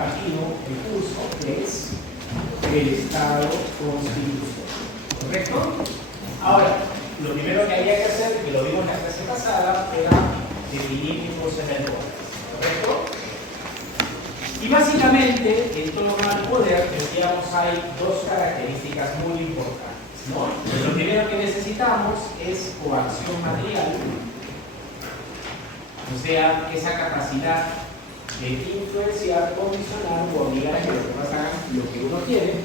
partido el curso es el Estado Constitucional, ¿correcto? Ahora, lo primero que había que hacer, que lo vimos en la clase pasada, era definir qué cosa era el poder, ¿correcto? Y básicamente, en torno al poder, decíamos, hay dos características muy importantes, ¿no? Lo primero que necesitamos es coacción material, o sea, esa capacidad de influenciar, condicionar o obligar a que los demás hagan lo que uno quiere,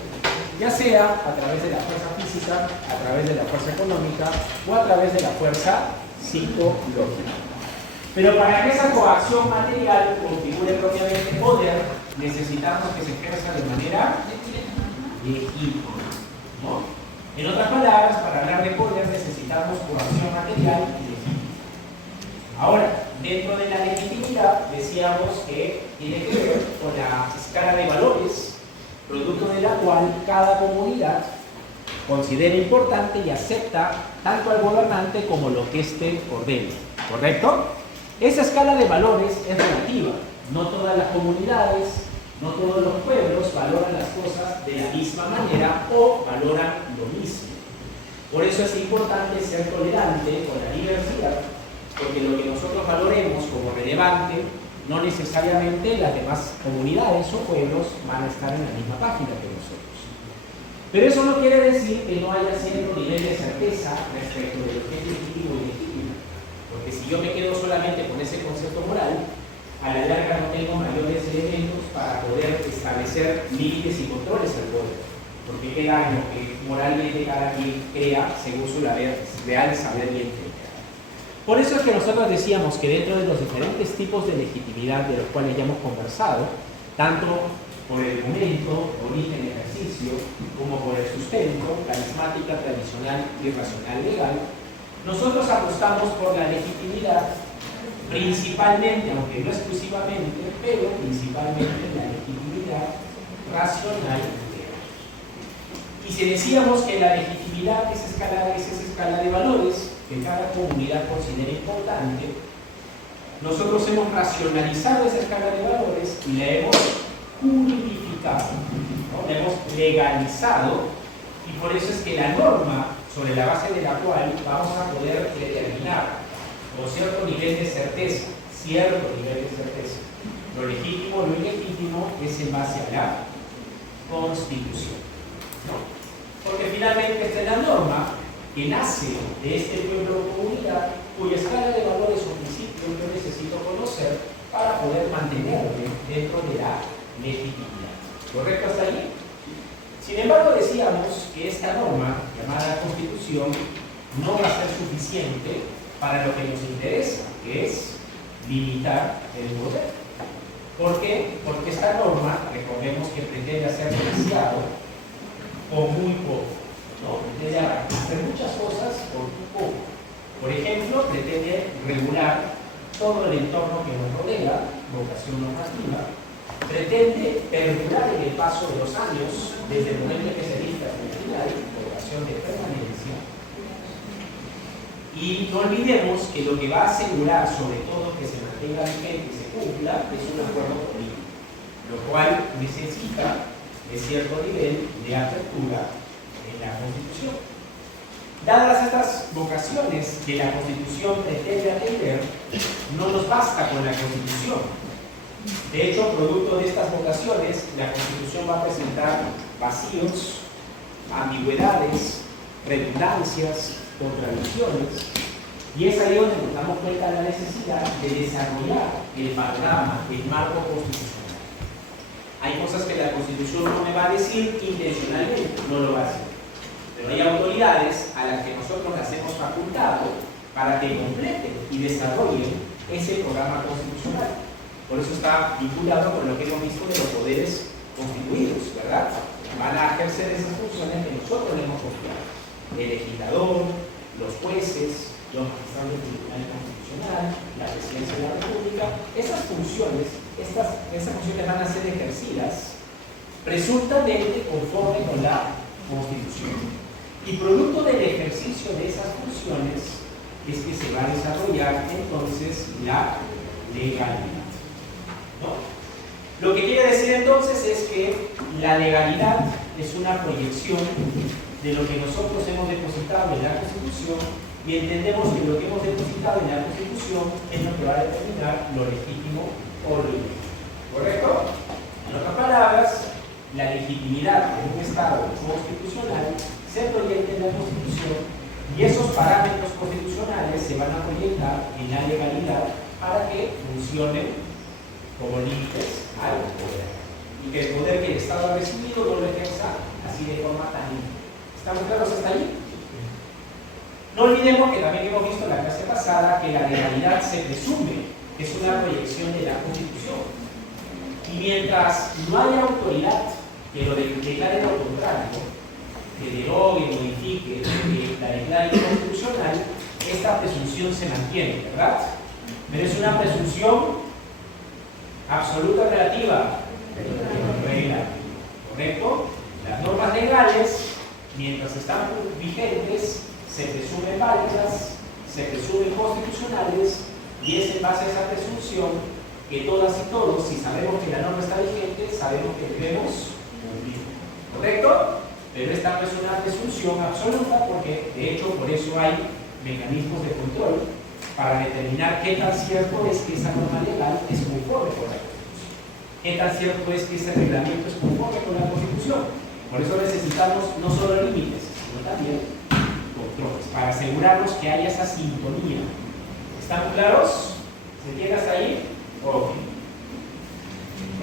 ya sea a través de la fuerza física, a través de la fuerza económica o a través de la fuerza psicológica. Pero para que esa coacción material configure propiamente poder, necesitamos que se ejerza de manera legítima, ¿no? En otras palabras, para hablar de poder necesitamos coacción material y legítima. Ahora, dentro de la legitimidad decíamos que tiene que ver con la escala de valores, producto de la cual cada comunidad considera importante y acepta tanto al gobernante como lo que éste ordene, ¿correcto? Esa escala de valores es relativa. No todas las comunidades, no todos los pueblos valoran las cosas de la misma manera o valoran lo mismo. Por eso es importante ser tolerante con la diversidad, porque lo que nosotros valoremos como relevante, no necesariamente las demás comunidades o pueblos van a estar en la misma página que nosotros. Pero eso no quiere decir que no haya cierto nivel de certeza respecto de lo que es legítimo y legítimo. Porque si yo me quedo solamente con ese concepto moral, a la larga no tengo mayores elementos para poder establecer límites y controles al poder. Porque queda en lo que moralmente cada quien crea según su real saber y entender. Por eso es que nosotros decíamos que dentro de los diferentes tipos de legitimidad de los cuales ya hemos conversado, tanto por el momento, origen, ejercicio, como por el sustento, carismática, tradicional y racional legal, nosotros apostamos por la legitimidad principalmente, aunque no exclusivamente, pero principalmente la legitimidad racional legal. Y si decíamos que la legitimidad es esa escala de valores que cada comunidad considera importante, nosotros hemos racionalizado esa escala de valores y la hemos juridificado, ¿no? La hemos legalizado, y por eso es que la norma sobre la base de la cual vamos a poder determinar con cierto nivel de certeza, lo legítimo o lo ilegítimo es en base a la Constitución, ¿no? Porque finalmente esta es la norma que nace de este pueblo o comunidad, cuya escala de valores o principios yo necesito conocer para poder mantenerme dentro de la legitimidad. ¿Correcto hasta ahí? Sin embargo, decíamos que esta norma, llamada Constitución, no va a ser suficiente para lo que nos interesa, que es limitar el poder. ¿Por qué? Porque esta norma, recordemos que pretende hacer demasiado o muy poco, ¿no? Pretende hacer muchas cosas por muy poco. Por ejemplo, pretende regular todo el entorno que nos rodea, vocación normativa, pretende perdurar en el paso de los años, desde el momento en que se dicta hasta el final, vocación de permanencia. Y no olvidemos que lo que va a asegurar, sobre todo, que se mantenga vigente y se cumpla, es un acuerdo político, lo cual necesita de cierto nivel de apertura en la Constitución. Dadas estas vocaciones que la Constitución pretende atender, no nos basta con la Constitución. De hecho, producto de estas vocaciones, la Constitución va a presentar vacíos, ambigüedades, redundancias, contradicciones, y es ahí donde nos damos cuenta de la necesidad de desarrollar el panorama, el marco constitucional. Hay cosas que la Constitución no me va a decir intencionalmente, no lo va a hacer. Pero hay autoridades a las que nosotros las hemos facultado para que completen y desarrollen ese programa constitucional. Por eso está vinculado con lo que hemos visto de los poderes constituidos, ¿verdad? Van a ejercer esas funciones que nosotros le hemos confiado. El legislador, los jueces, los magistrados del Tribunal Constitucional, la Presidencia de la República. Esas funciones van a ser ejercidas presuntamente conforme con la Constitución. Y producto del ejercicio de esas funciones es que se va a desarrollar entonces la legalidad, ¿no? Lo que quiere decir decir entonces es que la legalidad es una proyección de lo que nosotros hemos depositado en la Constitución y entendemos que lo que hemos depositado en la Constitución es lo que va a determinar lo legítimo o lo ilegítimo. ¿Correcto? En otras palabras, la legitimidad de un Estado constitucional se proyecta en la Constitución y esos parámetros constitucionales se van a proyectar en la legalidad para que funcionen como límites al poder y que el poder que el Estado ha recibido no lo ejerza así de forma tan libre. ¿Estamos claros hasta ahí? No olvidemos que también hemos visto en la clase pasada que la legalidad se presume que es una proyección de la Constitución y mientras no haya autoridad que lo declare lo contrario, que derogue, modifique, que la declare inconstitucional, esta presunción se mantiene, ¿verdad? Pero es una presunción absoluta relativa, relativa, ¿correcto? Las normas legales, mientras están vigentes, se presumen válidas, se presumen constitucionales y es en base a esa presunción que todas y todos, si sabemos que la norma está vigente, sabemos que debemos cumplir, ¿correcto? Pero esta no es una presunción absoluta porque, de hecho, por eso hay mecanismos de control para determinar qué tan cierto es que esa norma legal es conforme con la Constitución. Qué tan cierto es que ese reglamento es conforme con la Constitución. Por eso necesitamos no solo límites, sino también controles, para asegurarnos que haya esa sintonía. ¿Estamos claros? ¿Se entiende hasta ahí? Ok.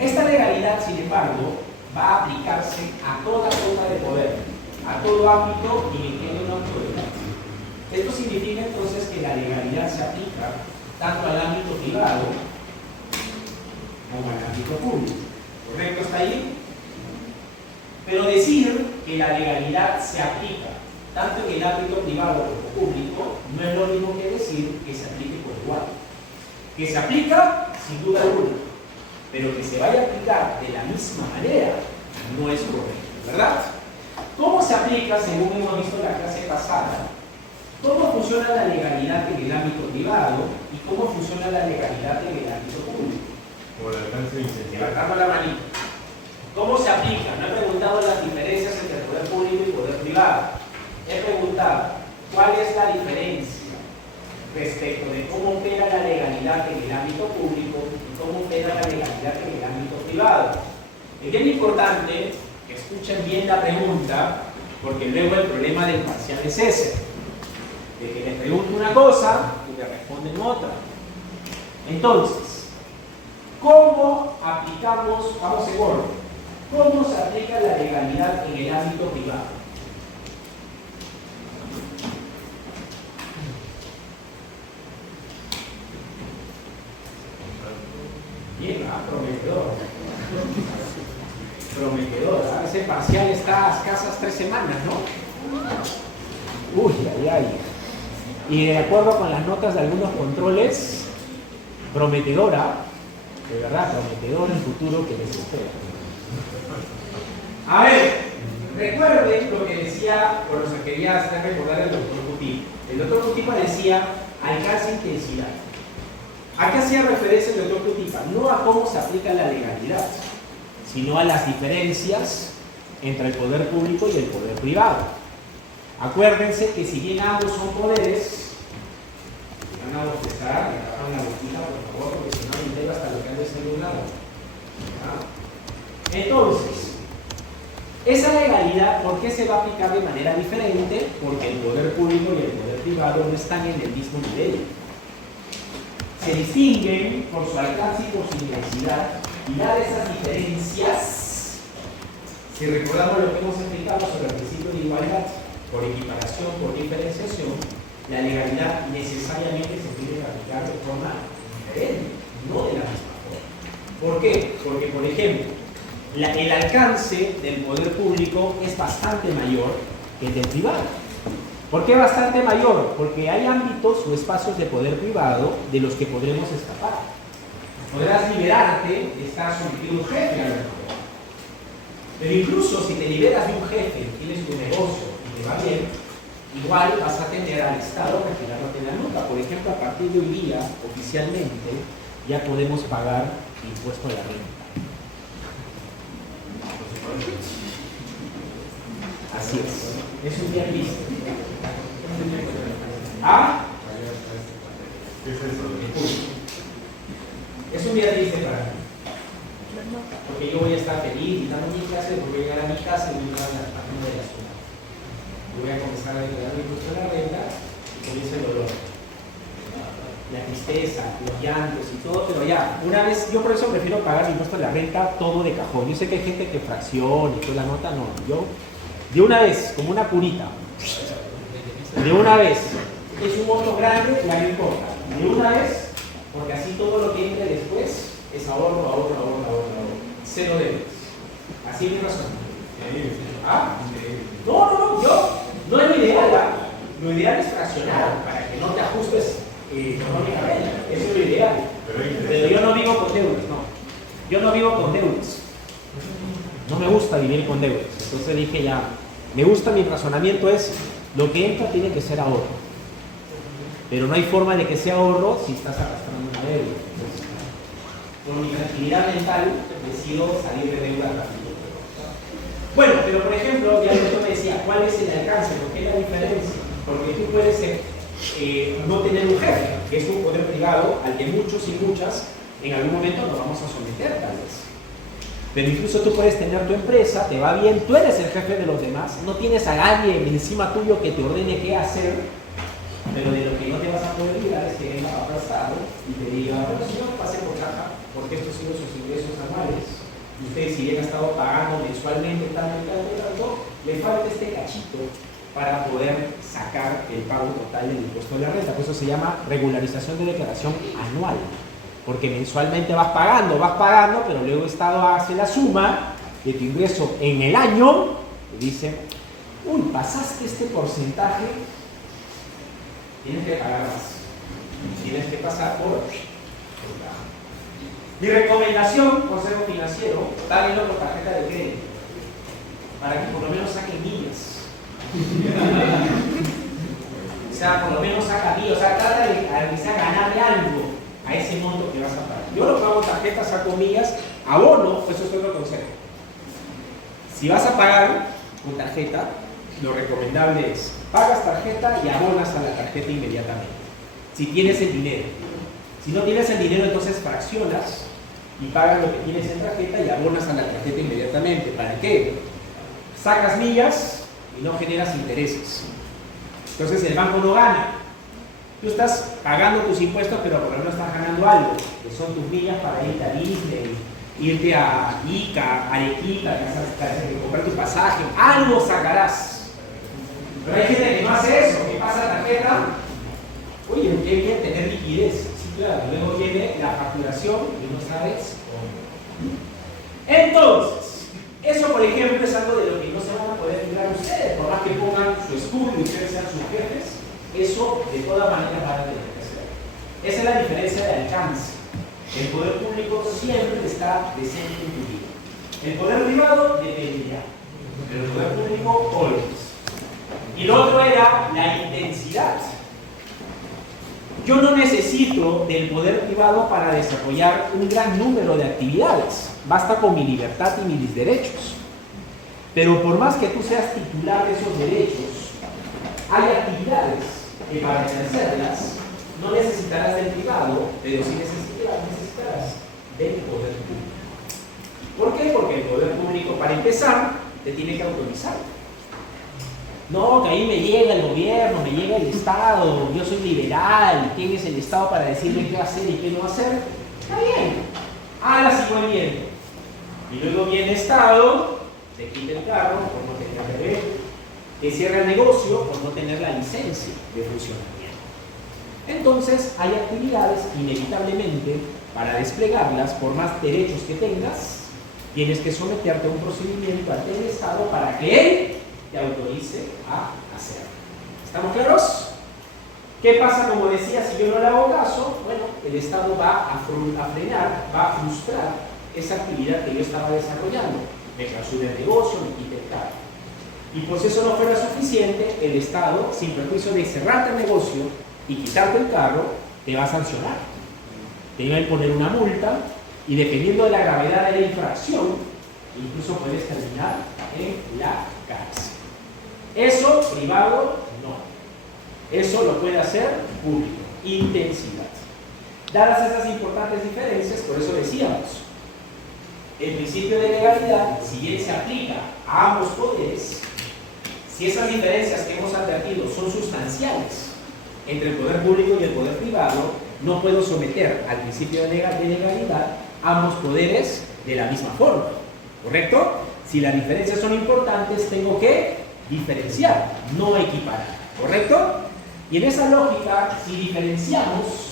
Esta legalidad, sin embargo, va a aplicarse a toda forma de poder, a todo ámbito y en que haya una autoridad. Esto significa entonces que la legalidad se aplica tanto al ámbito privado como al ámbito público. ¿Correcto hasta ahí? Pero decir que la legalidad se aplica tanto en el ámbito privado como público no es lo mismo que decir que se aplique por igual. Que se aplica, sin duda alguna, pero que se vaya a aplicar de la misma manera no es correcto, ¿verdad? ¿Cómo se aplica, según hemos visto en la clase pasada? ¿Cómo funciona la legalidad en el ámbito privado y cómo funciona la legalidad en el ámbito público? Por el alcance de incentivo. Levantamos la manita. ¿Cómo se aplica? No he preguntado las diferencias entre el poder público y el poder privado. He preguntado cuál es la diferencia respecto de cómo opera la legalidad en el ámbito público y cómo opera la legalidad en el ámbito privado. Es bien importante que escuchen bien la pregunta, porque luego el problema del parcial es ese, de que les pregunto una cosa y me responden otra. Entonces, ¿cómo aplicamos, vamos en orden, cómo se aplica la legalidad en el ámbito privado? Bien, prometedor. Prometedor. Ese parcial está a escasas 3 semanas, ¿no? Uy, ay, ay. Y de acuerdo con las notas de algunos controles, prometedora, de verdad, prometedor el futuro que les espera. A ver, recuerden lo que decía, por lo que quería hacer recordar el doctor Cutipa. El doctor Cutipa decía alcance e intensidad. ¿A qué hacía referencia el doctor Cutipa? No a cómo se aplica la legalidad, sino a las diferencias entre el poder público y el poder privado. Acuérdense que si bien ambos son poderes, van a bostezar, me agarran la boquita, por favor, porque si no me entero hasta lo que ando en un lado. Entonces, esa legalidad, ¿por qué se va a aplicar de manera diferente? Porque el poder público y el poder privado no están en el mismo nivel. Se distinguen por su alcance y por su intensidad, y dadas esas diferencias, si recordamos lo que hemos explicado sobre el principio de igualdad, por equiparación, por diferenciación, la legalidad necesariamente se tiene que aplicar de forma diferente, no de la misma forma. ¿Por qué? Porque, por ejemplo, el alcance del poder público es bastante mayor que el del privado. ¿Por qué bastante mayor? Porque hay ámbitos o espacios de poder privado de los que podremos escapar. Podrás liberarte de estar sometido a un jefe a lo mejor. Pero incluso si te liberas de un jefe, tienes tu negocio y te va bien, igual vas a tener al Estado retirándote la nota. Por ejemplo, a partir de hoy día, oficialmente, ya podemos pagar impuesto a la renta. Así es un bien listo. ¿Ah? ¿Qué es eso? Es un día triste para mí. Porque yo voy a estar feliz dando mi clase, voy a llegar a mi casa y voy a ir a la página de la escuela. Voy a comenzar a declarar mi impuesto de la renta y comienza el dolor. La tristeza, los llantos y todo, pero ya, una vez, yo por eso prefiero pagar mi impuesto de la renta todo de cajón. Yo sé que hay gente que fracciona y toda la nota, no. Yo, de una vez, como una curita, de una vez, es un monto grande, ya no importa. De una vez, porque así todo lo que entre después es ahorro, ahorro, ahorro, ahorro, ahorro. Cero deudas. Así es mi razón. ¿Ah? No, no es lo ideal, ¿ah? Lo ideal es fraccionar para que no te ajustes económicamente. Eso es lo ideal. Pero yo no vivo con deudas, no. Yo no vivo con deudas. No me gusta vivir con deudas. Entonces dije ya, me gusta, mi razonamiento es, lo que entra tiene que ser ahorro. Pero no hay forma de que sea ahorro si estás arrastrando una deuda. Entonces, por mi tranquilidad mental, decido salir de deuda rápido. Bueno, pero por ejemplo, ya el doctor me decía, ¿cuál es el alcance? ¿Por qué la diferencia? Porque tú puedes no tener un jefe, que es un poder privado al que muchos y muchas en algún momento nos vamos a someter, tal vez. Pero incluso tú puedes tener tu empresa, te va bien, tú eres el jefe de los demás, no tienes a nadie encima tuyo que te ordene qué hacer, pero de lo que no te vas a poder librar es que venga aplastado y te diga, bueno señor, pase por caja, porque estos son sus ingresos anuales. Y usted, si bien ha estado pagando mensualmente tanto, le falta este cachito para poder sacar el pago total del impuesto de la renta. Por eso se llama regularización de declaración anual. Porque mensualmente vas pagando, pero luego el Estado hace la suma de tu ingreso en el año y dice, uy, pasaste este porcentaje, tienes que pagar más. Tienes que pasar por caja. Mi recomendación, consejo financiero, páguenlo por tarjeta de crédito, para que por lo menos saquen millas. O sea, por lo menos saca millas, o sea, trata de ganarle algo a ese monto que vas a pagar. Yo lo pago tarjeta, saco millas, abono, eso es otro consejo. Si vas a pagar con tarjeta, lo recomendable es, pagas tarjeta y abonas a la tarjeta inmediatamente. Si tienes el dinero. Si no tienes el dinero, entonces fraccionas y pagas lo que tienes en tarjeta y abonas a la tarjeta inmediatamente. ¿Para qué? Sacas millas y no generas intereses. Entonces el banco no gana. Tú estás pagando tus impuestos, pero por lo menos estás ganando algo, que son tus millas para irte a Disney, irte a Ica, Arequipa, que comprar tu pasaje, algo sacarás. Pero hay gente que no hace eso, que pasa tarjeta, oye, qué bien tener liquidez. Sí, claro, luego viene la facturación y no sabes cómo. Entonces, eso por ejemplo es algo de lo que no se van a poder librar ustedes, por más que pongan su estudio y ustedes sean sus jefes, eso de todas maneras van a tener que hacer. Esa es la diferencia de alcance. El poder público siempre está presente en tu vida. El poder privado dependerá, pero el poder público always. Y lo otro era la intensidad. Yo no necesito del poder privado para desarrollar un gran número de actividades. Basta con mi libertad y mis derechos. Pero por más que tú seas titular de esos derechos, hay actividades que para ejercerlas no necesitarás del privado, pero sí necesitarás del poder público. ¿Por qué? Porque el poder público, para empezar, te tiene que autorizar. No, que ahí me llega el gobierno, me llega el Estado, yo soy liberal, ¿quién es el Estado para decirme qué hacer y qué no hacer? Está bien, la sigo viendo. Y luego viene el Estado, te quita el carro por no tener bebé, te cierra el negocio por no tener la licencia de funcionamiento. Entonces, hay actividades, inevitablemente, para desplegarlas, por más derechos que tengas, tienes que someterte a un procedimiento ante el Estado para que él te autorice a hacerlo. ¿Estamos claros? ¿Qué pasa, como decía, si yo no le hago caso? Bueno, el Estado va a frenar, va a frustrar esa actividad que yo estaba desarrollando. Me clausura el negocio, me quita el carro. Y por si eso no fuera suficiente, el Estado, sin perjuicio de cerrarte el negocio y quitarte el carro, te va a sancionar. Te va a imponer una multa y dependiendo de la gravedad de la infracción, incluso puedes terminar en la cárcel. Eso privado no. Eso lo puede hacer público. Intensidad. Dadas esas importantes diferencias, por eso decíamos, el principio de legalidad, si bien se aplica a ambos poderes, si esas diferencias que hemos advertido son sustanciales entre el poder público y el poder privado, no puedo someter al principio de legalidad ambos poderes de la misma forma, ¿correcto? Si las diferencias son importantes, tengo que diferenciar, no equiparar, ¿correcto? Y en esa lógica, si diferenciamos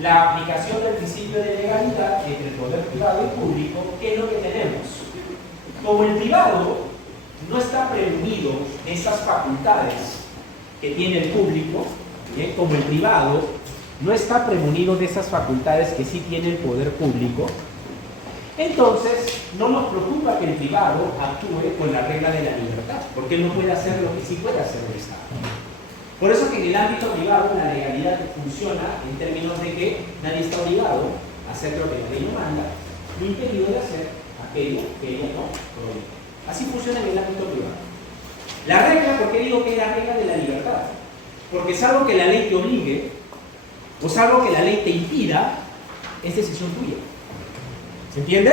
la aplicación del principio de legalidad entre el poder privado y público, ¿qué es lo que tenemos? Como el privado no está prevenido de esas facultades que tiene el público, ¿bien? Como el privado no está prevenido de esas facultades que sí tiene el poder público, entonces no nos preocupa que el privado actúe con la regla de la libertad, porque él no puede hacer lo que sí puede hacer el Estado. Por eso que en el ámbito privado la legalidad funciona en términos de que nadie está obligado a hacer lo que la ley no manda, ni impedido de hacer aquello que ella no prohíbe. Así funciona en el ámbito privado. La regla, ¿por qué digo que es la regla de la libertad? Porque salvo que la ley te obligue, o salvo que la ley te impida, es decisión tuya. ¿Se entiende?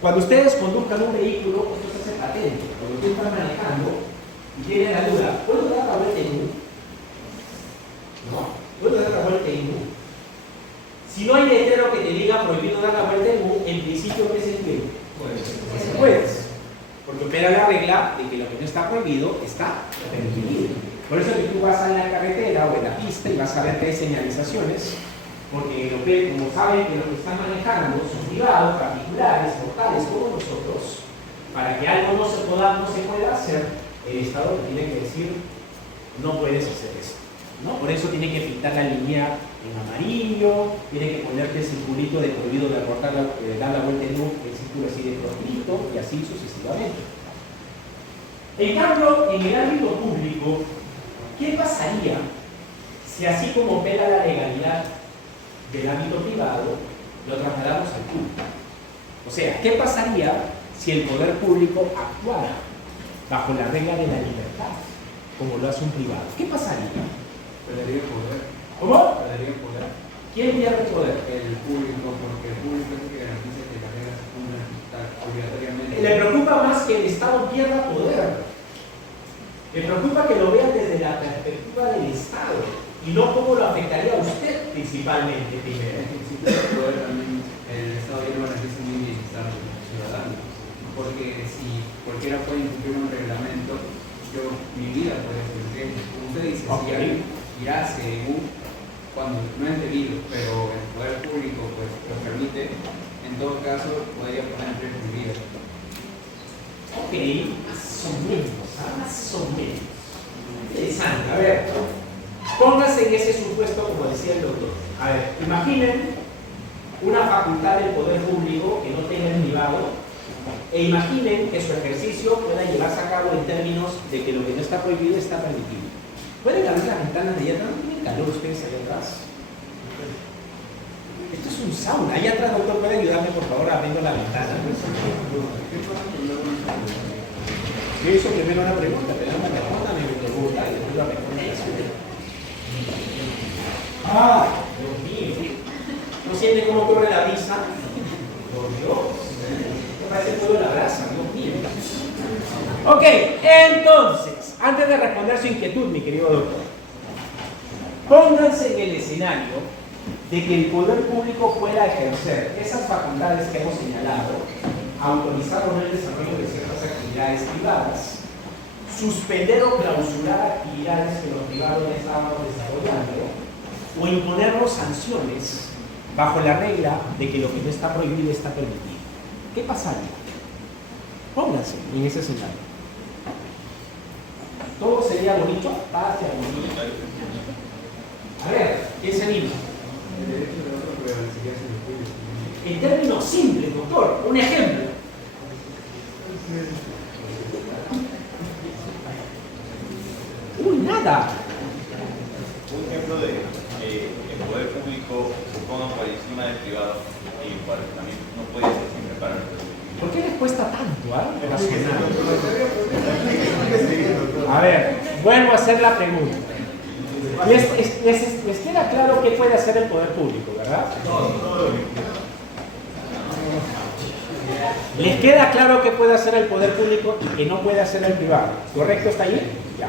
Cuando ustedes conduzcan un vehículo, esto se hace patente. Cuando tú estás manejando y tienes la duda, ¿puedo dar la vuelta en U? No, ¿puedo dar la vuelta en U? Si no hay letrero que te diga prohibido dar la vuelta en U, en principio, ¿qué se entiende? Puedes. Porque opera la regla de que lo que no está prohibido está permitido. Por eso que tú vas a la carretera o en la pista y vas a ver que hay señalizaciones, porque en el hotel, como saben que lo que están manejando son privados, particulares, mortales, como nosotros, para que algo no se pueda hacer, el Estado te tiene que decir, no puedes hacer eso, ¿no? Por eso tiene que pintar la línea en amarillo, tiene que ponerte el circulito de prohibido de dar la vuelta en U, el círculo así de prohibido, y así sucesivamente. En cambio, en el ámbito público, ¿qué pasaría si así como opera la legalidad del ámbito privado, lo trasladamos al público? O sea, ¿qué pasaría si el poder público actuara bajo la regla de la libertad, como lo hace un privado? ¿Qué pasaría? Perdería poder. ¿Cómo? Perdería poder. ¿Quién pierde poder? El público, porque el público es el que garantiza que las reglas se cumplan obligatoriamente. Le preocupa más que el Estado pierda poder. Le preocupa que lo vean desde la perspectiva del Estado y no cómo lo afectaría a usted principalmente primero. El poder también, el Estado ya no garantiza un bienestar de los ciudadanos, porque si cualquiera puede incumplir un reglamento, mi vida puede ser riesgo. Como usted dice, Okay. si irá según cuando no es debido, pero el poder público pues lo permite, en todo caso podría poner en riesgo mi vida. Ok, más o menos. Interesante. A ver, pónganse en ese supuesto como decía el doctor. A ver, imaginen una facultad del poder público que no tenga el privado e imaginen que su ejercicio pueda llevarse a cabo en términos de que lo que no está prohibido está permitido. ¿Pueden abrir las ventanas de allá atrás? ¿No tienen calor ustedes allá atrás? Esto es un sauna. Allá atrás, doctor, ¿puede ayudarme por favor abriendo la ventana? Yo hizo primero una pregunta, pero me pregunta y después la respuesta. ¡Ah! Dios mío. ¿No siente cómo corre la brisa? Por Dios. Me parece el fuego de la brasa, Dios mío. Ok, entonces, antes de responder su inquietud, mi querido doctor, pónganse en el escenario de que el poder público pueda ejercer esas facultades que hemos señalado, autorizar o no el desarrollo de ciertas actividades privadas, suspender o clausurar actividades que los privados ya estaban desarrollando, o imponernos sanciones bajo la regla de que lo que no está prohibido está permitido. ¿Qué pasaría? Pónganse en ese escenario. ¿Todo sería bonito? Paz y armonía. A ver, ¿quién se anima? El derecho de otro prevalenciría sobre el público. En términos simples, doctor, un ejemplo. Uy, nada. Un ejemplo de el poder público se ponga por encima del privado y también no puede ser siempre para el ¿Por qué les cuesta tanto, relacionar? A ver, vuelvo a hacer la pregunta. Les queda claro qué puede hacer el poder público, ¿verdad? ¿Les queda claro qué puede hacer el poder público y qué no puede hacer el privado? ¿Correcto? ¿Está ahí? Ya.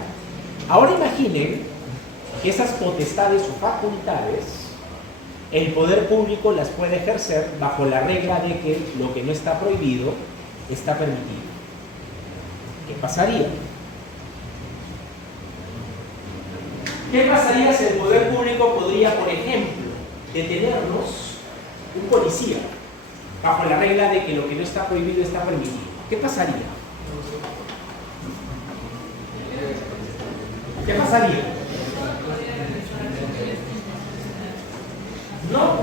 Ahora imaginen que esas potestades o facultades, el poder público las puede ejercer bajo la regla de que lo que no está prohibido está permitido. ¿Qué pasaría? ¿Qué pasaría si el poder público podría, por ejemplo, detenernos un policía bajo la regla de que lo que no está prohibido está permitido? ¿Qué pasaría? ¿Qué pasaría?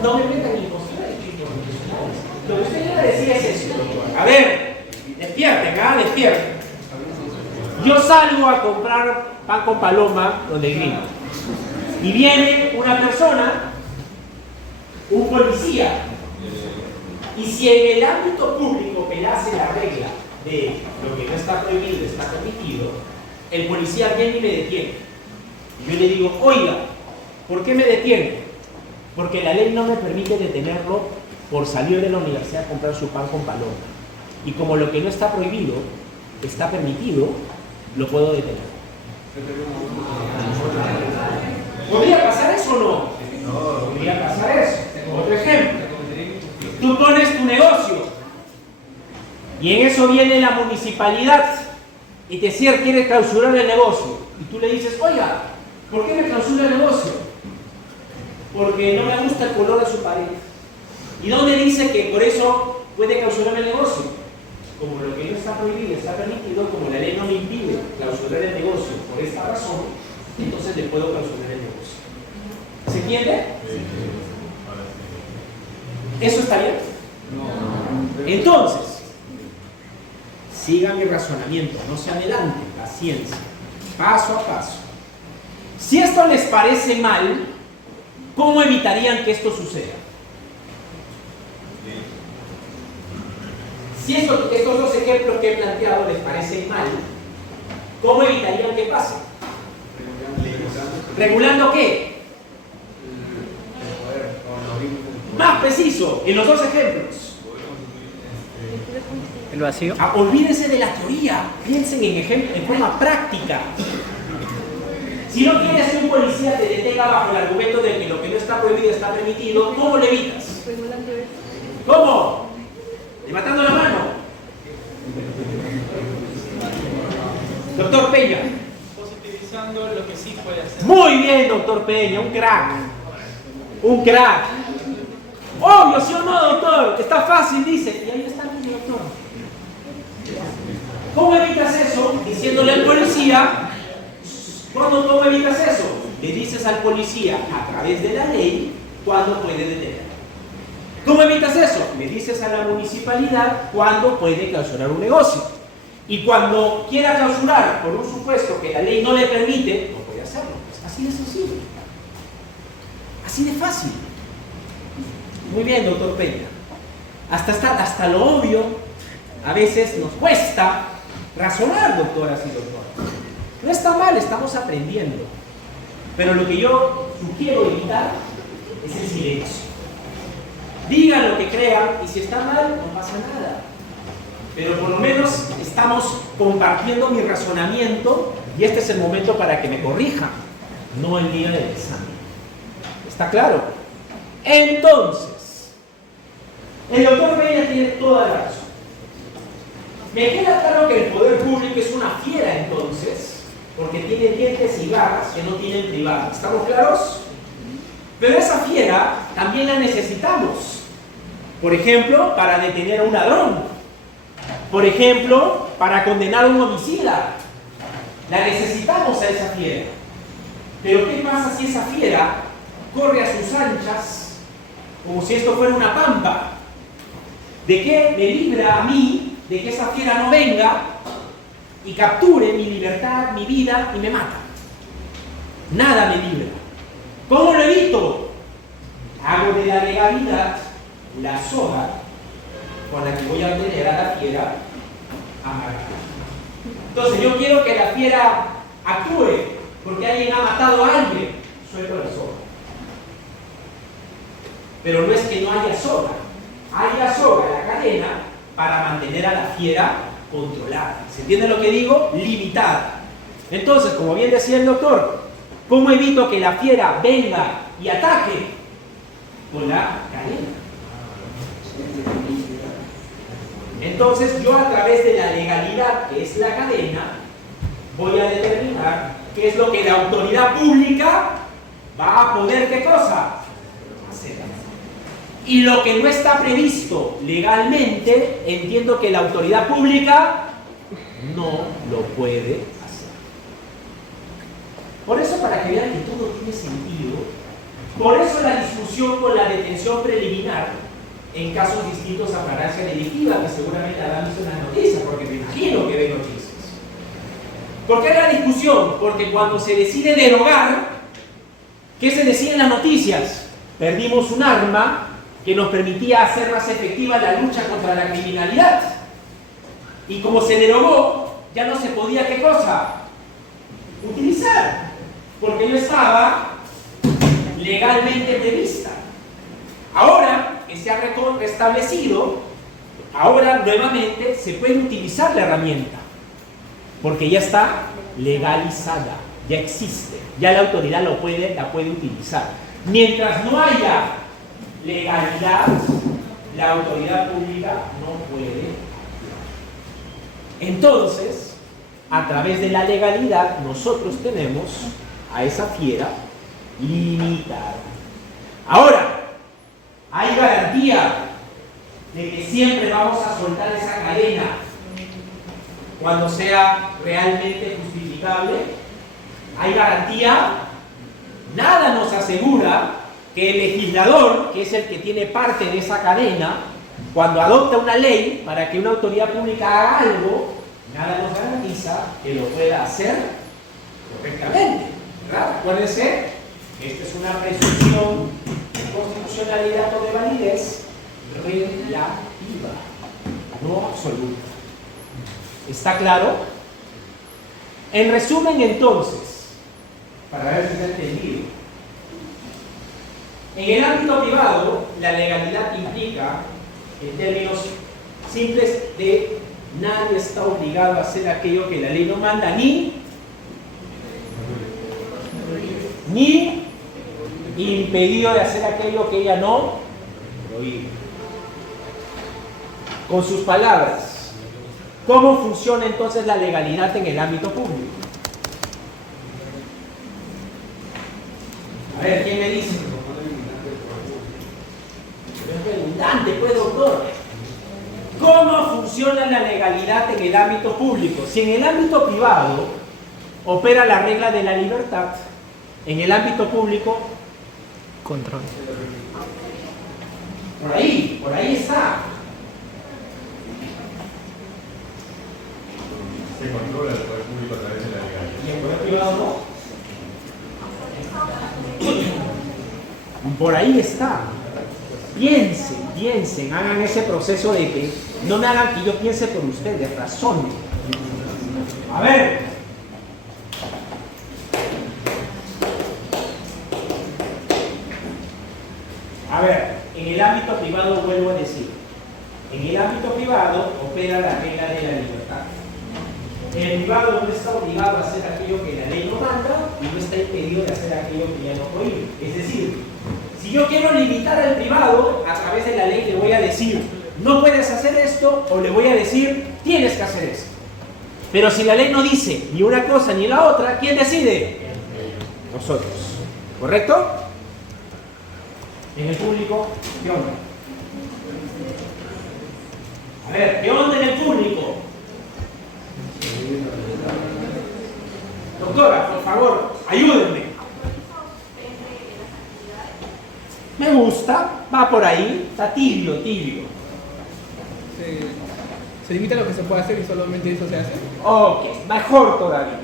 No me metan en postura de chicos. Lo que usted quiere decir es eso. A ver, despierten, despierten. Yo salgo a comprar pan con paloma donde grito. Y viene una persona, un policía. Y si en el ámbito público pelase la regla de lo que no está prohibido está permitido, el policía viene y me detiene. Y yo le digo, oiga, ¿por qué me detiene? Porque la ley no me permite detenerlo por salir de la universidad a comprar su pan con paloma. Y como lo que no está prohibido está permitido, lo puedo detener. ¿Podría pasar eso o no? Podría pasar eso. Otro ejemplo. Tú pones tu negocio y en eso viene la municipalidad y te quiere clausurar el negocio. Y tú le dices, oiga, ¿por qué me clausura el negocio? Porque no me gusta el color de su pared. ¿Y dónde dice que por eso puede clausurar el negocio? Como lo que no está prohibido está permitido, como la ley no me impide clausurar el negocio por esta razón, entonces le puedo clausurar el negocio. ¿Se entiende? ¿Eso está bien? No. Entonces, sigan mi razonamiento, no se adelanten, paciencia, paso a paso. Si esto les parece mal, ¿cómo evitarían que esto suceda? Si estos dos ejemplos que he planteado les parecen mal, ¿cómo evitarían que pase? ¿Regulando qué? Más preciso, en los dos ejemplos. ¿El vacío? Olvídense de la teoría, piensen en ejemplos, en forma práctica. Si no quieres que un policía te detenga bajo el argumento de que lo que no está prohibido está permitido, ¿cómo le evitas? ¿Cómo? Levantando la mano. Doctor Peña. Positivizando lo que sí puede hacer. Muy bien, doctor Peña, un crack. Un crack. Obvio, ¿sí o no, doctor? Está fácil, dice. Y ahí está mi doctor. ¿Cómo evitas eso? Diciéndole al policía. ¿Cómo evitas eso? Le dices al policía, a través de la ley, cuándo puede detener. ¿Cómo evitas eso? Le dices a la municipalidad cuándo puede clausurar un negocio. Y cuando quiera clausurar por un supuesto que la ley no le permite, no puede hacerlo. Es así de sencillo. Así de fácil. Muy bien, doctor Peña. Hasta lo obvio, a veces nos cuesta razonar, doctoras y doctores. No está mal, estamos aprendiendo. Pero lo que yo sugiero evitar es el silencio. Digan lo que crean y si está mal, no pasa nada. Pero por lo menos estamos compartiendo mi razonamiento y este es el momento para que me corrijan, no el día del examen. ¿Está claro? Entonces, el doctor Peña tiene toda la razón. Me queda claro que el poder público es una fiera entonces, porque tiene dientes y garras que no tienen privado. ¿Estamos claros? Pero esa fiera también la necesitamos. Por ejemplo, para detener a un ladrón. Por ejemplo, para condenar a un homicida. La necesitamos a esa fiera. Pero ¿qué pasa si esa fiera corre a sus anchas como si esto fuera una pampa? ¿De qué me libra a mí de que esa fiera no venga y capture mi libertad, mi vida y me mata? Nada me libra. ¿Cómo lo evito? Hago de la legalidad la soga con la que voy a tener a la fiera amarrada. Entonces yo quiero que la fiera actúe porque alguien ha matado a alguien. Suelto la soga. Pero no es que no haya soga. Hay la soga, la cadena, para mantener a la fiera controlada. ¿Se entiende lo que digo? Limitada. Entonces, como bien decía el doctor, ¿cómo evito que la fiera venga y ataque? Con la cadena. Entonces, yo a través de la legalidad, que es la cadena, voy a determinar qué es lo que la autoridad pública va a poder, ¿qué cosa? Hacer. Y lo que no está previsto legalmente, entiendo que la autoridad pública no lo puede hacer. Por eso, para que vean que todo tiene sentido, por eso la discusión con la detención preliminar en casos distintos a flagrancia delictiva, que seguramente habrán visto en las noticias, porque me imagino que ven noticias. ¿Por qué la discusión? Porque cuando se decide derogar, ¿qué se decía en las noticias? Perdimos un arma que nos permitía hacer más efectiva la lucha contra la criminalidad. Y como se derogó, ya no se podía, ¿qué cosa? Utilizar, porque no estaba legalmente prevista. Ahora que se ha restablecido, ahora nuevamente se puede utilizar la herramienta, porque ya está legalizada, ya existe, ya la autoridad la puede utilizar. Mientras no haya legalidad, la autoridad pública no puede. Entonces, a través de la legalidad, nosotros tenemos a esa fiera limitada. Ahora, ¿hay garantía de que siempre vamos a soltar esa cadena cuando sea realmente justificable? ¿Hay garantía? Nada nos asegura que el legislador, que es el que tiene parte de esa cadena, cuando adopta una ley para que una autoridad pública haga algo, nada nos garantiza que lo pueda hacer correctamente, ¿verdad? Acuérdense, esta es una presunción de constitucionalidad o de validez relativa, no absoluta. ¿Está claro? En resumen, entonces, para ver si se ha entendido, en el ámbito privado, la legalidad implica, en términos simples, de nadie está obligado a hacer aquello que la ley no manda, ni impedido de hacer aquello que ella no prohíbe. Con sus palabras, ¿cómo funciona entonces la legalidad en el ámbito público? A ver, ¿quién me dice? Es redundante, pues, doctor. ¿Cómo funciona la legalidad en el ámbito público? Si en el ámbito privado opera la regla de la libertad, en el ámbito público, control. Por ahí está. Se controla el poder público a través de la legalidad. ¿Y el poder privado no? Por ahí está. Piensen, hagan ese proceso de que no me hagan que yo piense por ustedes, razonen. A ver. A ver, en el ámbito privado vuelvo a decir, en el ámbito privado opera la regla de la libertad. El privado no está obligado a hacer aquello que la ley no manda y no está impedido de hacer aquello que ya no prohíbe. Es decir, si yo quiero limitar al privado, a través de la ley le voy a decir, no puedes hacer esto, o le voy a decir, tienes que hacer esto. Pero si la ley no dice ni una cosa ni la otra, ¿quién decide? Nosotros. ¿Correcto? En el público, ¿qué onda? A ver, ¿qué onda en el público? Doctora, por favor, ayúdenme. Me gusta, va por ahí, está tibio. ¿Se limita a lo que se puede hacer y solamente eso se hace? Ok, mejor todavía.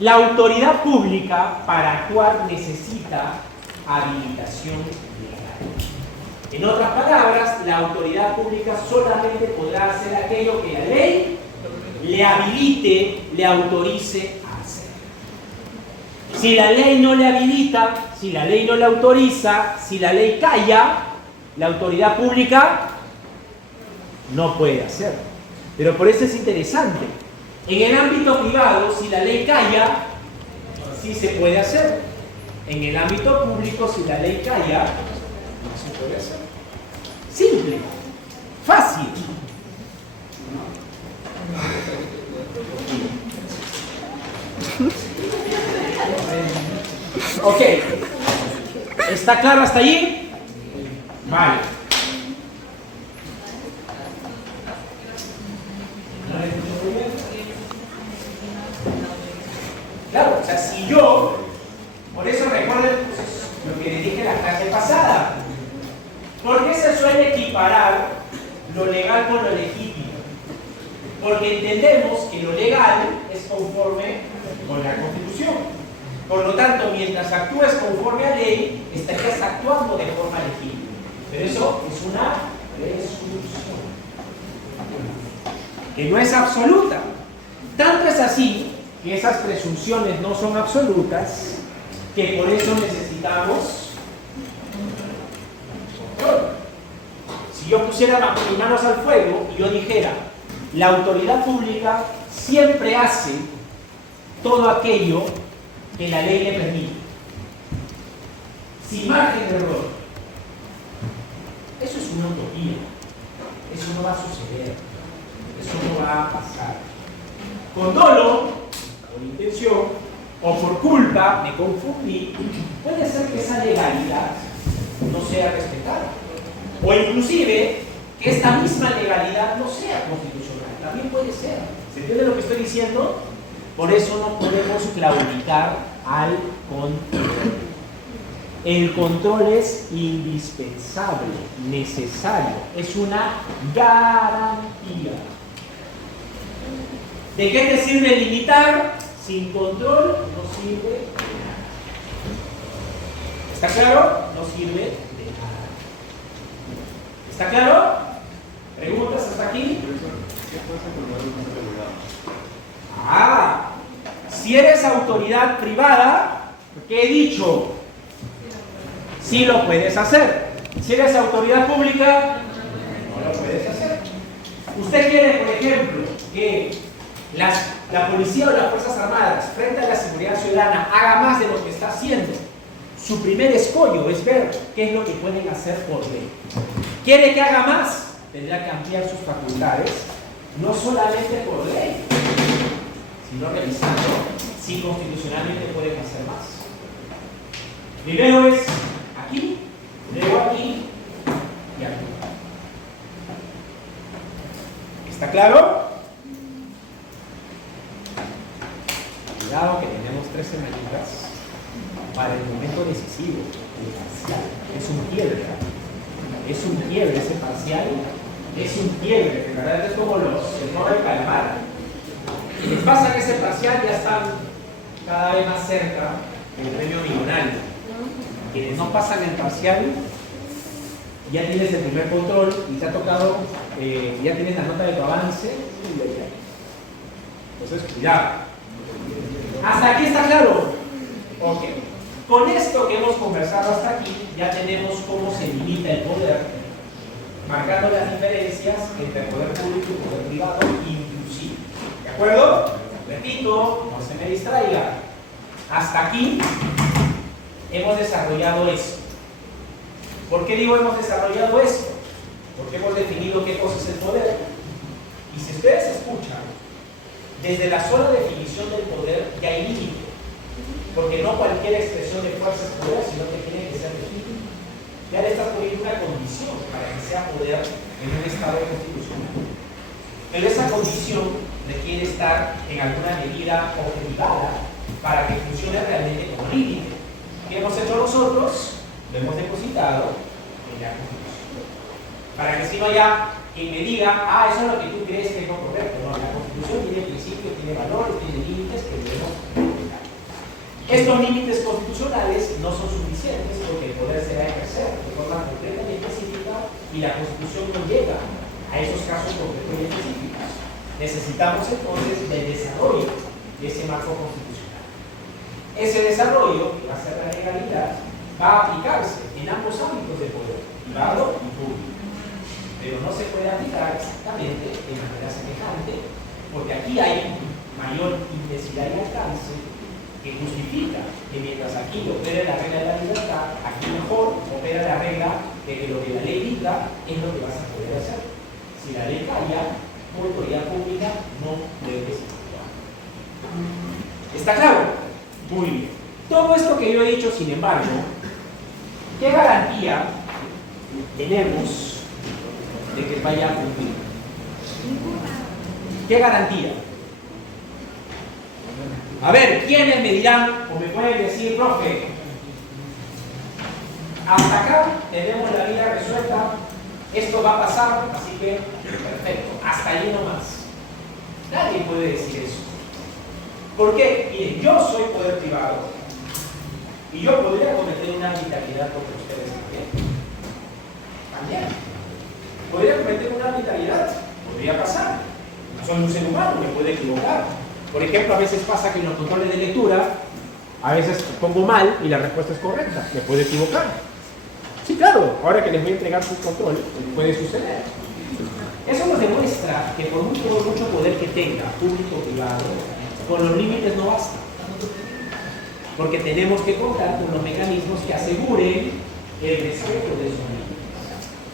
La autoridad pública para actuar necesita habilitación legal. En otras palabras, la autoridad pública solamente podrá hacer aquello que la ley le le habilite, le autorice a hacer. Si la ley no le habilita, si la ley no le autoriza, si la ley calla, la autoridad pública no puede hacerlo. Pero por eso es interesante. En el ámbito privado, si la ley calla, sí se puede hacer. En el ámbito público, si la ley calla, no se puede hacer. Simple, fácil. Ok, ¿está claro hasta allí? Vale. Claro, o sea, si yo, por eso recuerden lo que les dije en la clase pasada, ¿por qué se suele equiparar lo legal con lo legítimo? Porque entendemos que lo legal es conforme con la Constitución. Por lo tanto, mientras actúes conforme a ley, estarías actuando de forma legítima. Pero eso es una presunción, que no es absoluta. Tanto es así que esas presunciones no son absolutas, que por eso necesitamos control. Si yo pusiera mis manos al fuego y yo dijera, la autoridad pública siempre hace todo aquello que la ley le permite, sin margen de error, eso es una utopía, eso no va a suceder, eso no va a pasar. Con dolo, por intención o por culpa, me confundí, puede ser que esa legalidad no sea respetada, o inclusive que esta misma legalidad no sea constitucional, también puede ser. ¿Se entiende lo que estoy diciendo? Por eso no podemos claudicar al control. El control es indispensable, necesario, es una garantía. ¿De qué te sirve limitar? Sin control no sirve de nada. ¿Está claro? No sirve de nada. ¿Está claro? ¿Preguntas hasta aquí? Ah, si eres autoridad privada, ¿qué he dicho? Sí lo puedes hacer. Si eres autoridad pública, no lo puedes hacer. Usted quiere, por ejemplo, que la policía o las Fuerzas Armadas, frente a la seguridad ciudadana, haga más de lo que está haciendo. Su primer escollo es ver qué es lo que pueden hacer por ley. ¿Quiere que haga más? Tendrá que ampliar sus facultades, no solamente por ley, sino revisando si constitucionalmente pueden hacer más. Primero es aquí, luego aquí y aquí. ¿Está claro? Cuidado que tenemos 3 semanitas para el momento decisivo, el parcial. Es un quiebre. Es un quiebre ese parcial. Es un quiebre, de verdad es como el modo de calmar. Les pasa que ese parcial ya están cada vez más cerca del premio millonario. Quienes no pasan el parcial, ya tienes el primer control y te ha tocado, ya tienes la nota de tu avance. Entonces, cuidado. ¿Hasta aquí está claro? Ok. Con esto que hemos conversado hasta aquí, ya tenemos cómo se limita el poder, marcando las diferencias entre el poder público y el poder privado, inclusive. ¿De acuerdo? Repito, no se me distraiga. Hasta aquí hemos desarrollado esto. ¿Por qué digo hemos desarrollado esto? Porque hemos definido qué cosa es el poder. Y si ustedes escuchan, desde la sola definición del poder ya hay límite. Porque no cualquier expresión de fuerza es poder, sino que tiene que ser legítimo. Ya le estás poniendo una condición para que sea poder en un estado constitucional. Pero esa condición requiere estar en alguna medida objetivada para que funcione realmente como límite. ¿Qué hemos hecho nosotros? Lo hemos depositado en la Constitución. Para que si no haya quien me diga, eso es lo que tú crees que es lo correcto. No, la Constitución tiene principios, tiene valores, tiene límites que debemos respetar. Estos límites constitucionales no son suficientes porque el poder se va a ejercer de forma concreta y específica y la Constitución no llega a esos casos concretos y específicos. Necesitamos entonces el desarrollo de ese marco constitucional. Ese desarrollo, que va a ser la legalidad, va a aplicarse en ambos ámbitos de poder, privado y público. Pero no se puede aplicar exactamente de manera semejante, porque aquí hay mayor intensidad y alcance que justifica que mientras aquí opera la regla de la libertad, aquí mejor opera la regla de que lo que la ley diga es lo que vas a poder hacer. Si la ley calla, tu autoridad pública no puedes actuar. ¿Está claro? Muy bien. Todo esto que yo he dicho, sin embargo, ¿qué garantía tenemos de que vaya a cumplir? ¿Qué garantía? A ver, ¿quiénes me dirán o me pueden decir, profe, hasta acá tenemos la vida resuelta, esto va a pasar, así que perfecto, hasta ahí nomás? Nadie puede decir eso. ¿Por qué? Miren, yo soy poder privado y yo podría cometer una arbitrariedad contra ustedes también. ¿Podría cometer una arbitrariedad? Podría pasar. Soy un ser humano, me puedo equivocar. Por ejemplo, a veces pasa que en los controles de lectura, a veces pongo mal y la respuesta es correcta. Me puedo equivocar. Sí, claro, ahora que les voy a entregar su control, puede suceder. Eso nos demuestra que por mucho poder que tenga, público o privado, con los límites no basta. Porque tenemos que contar con los mecanismos que aseguren el respeto de esos límites.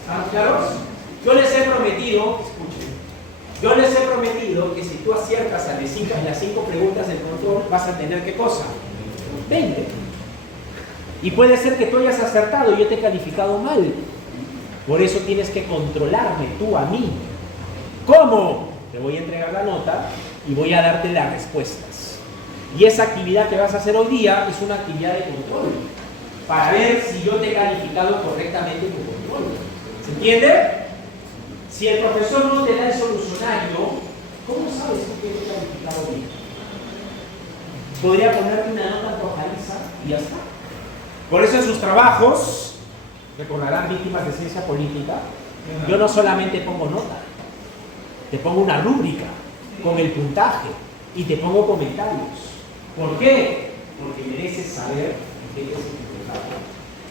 ¿Estamos claros? Yo les he prometido, escuchen, yo les he prometido que si tú aciertas a las 5 preguntas del control, vas a tener ¿qué cosa? 20. Y puede ser que tú hayas acertado y yo te he calificado mal. Por eso tienes que controlarme tú a mí. ¿Cómo? Te voy a entregar la nota y voy a darte las respuestas. Y esa actividad que vas a hacer hoy día es una actividad de control. Para ver si yo te he calificado correctamente tu control. ¿Se entiende? Si el profesor no te da el solucionario, ¿cómo sabes tú que te he calificado bien? Podría ponerte una nota arrojadiza y ya está. Por eso en sus trabajos, recordarán víctimas de ciencia política, yo no solamente pongo nota, te pongo una rúbrica con el puntaje y te pongo comentarios. ¿Por qué? Porque mereces saber qué es importante.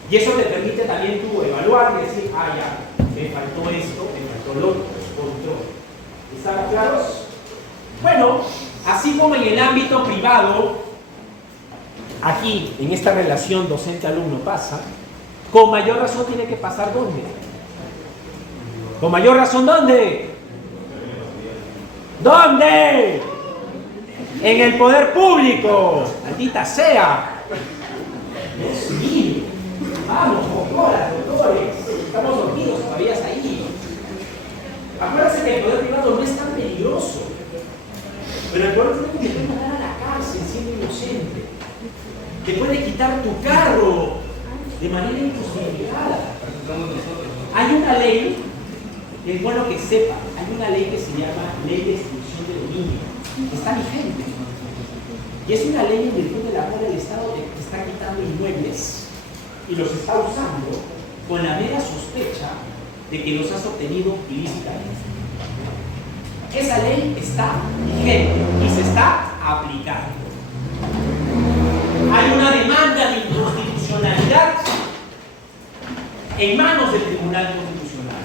Y eso te permite también tú evaluar y decir, ah, ya, me faltó esto, me faltó lo otro, control. ¿Están claros? Bueno, así como en el ámbito privado, aquí, en esta relación docente-alumno pasa, con mayor razón tiene que pasar ¿dónde? ¿Con mayor razón dónde? ¿Dónde? En el poder público. Maldita sea. Dios mío. Vamos, doctores. Estamos dormidos, todavía es ahí. Acuérdense que el poder privado no es tan peligroso. Pero el poder público te puede mandar a la cárcel siendo inocente. Te puede quitar tu carro de manera injustificada. Hay una ley, que es bueno que sepa, hay una ley que se llama Ley de Extinción de Dominio. Está vigente. Y es una ley en virtud de la cual el Estado te está quitando inmuebles y los está usando con la mera sospecha de que los has obtenido ilícitamente. Esa ley está vigente y se está aplicando. Hay una demanda de inconstitucionalidad en manos del Tribunal Constitucional,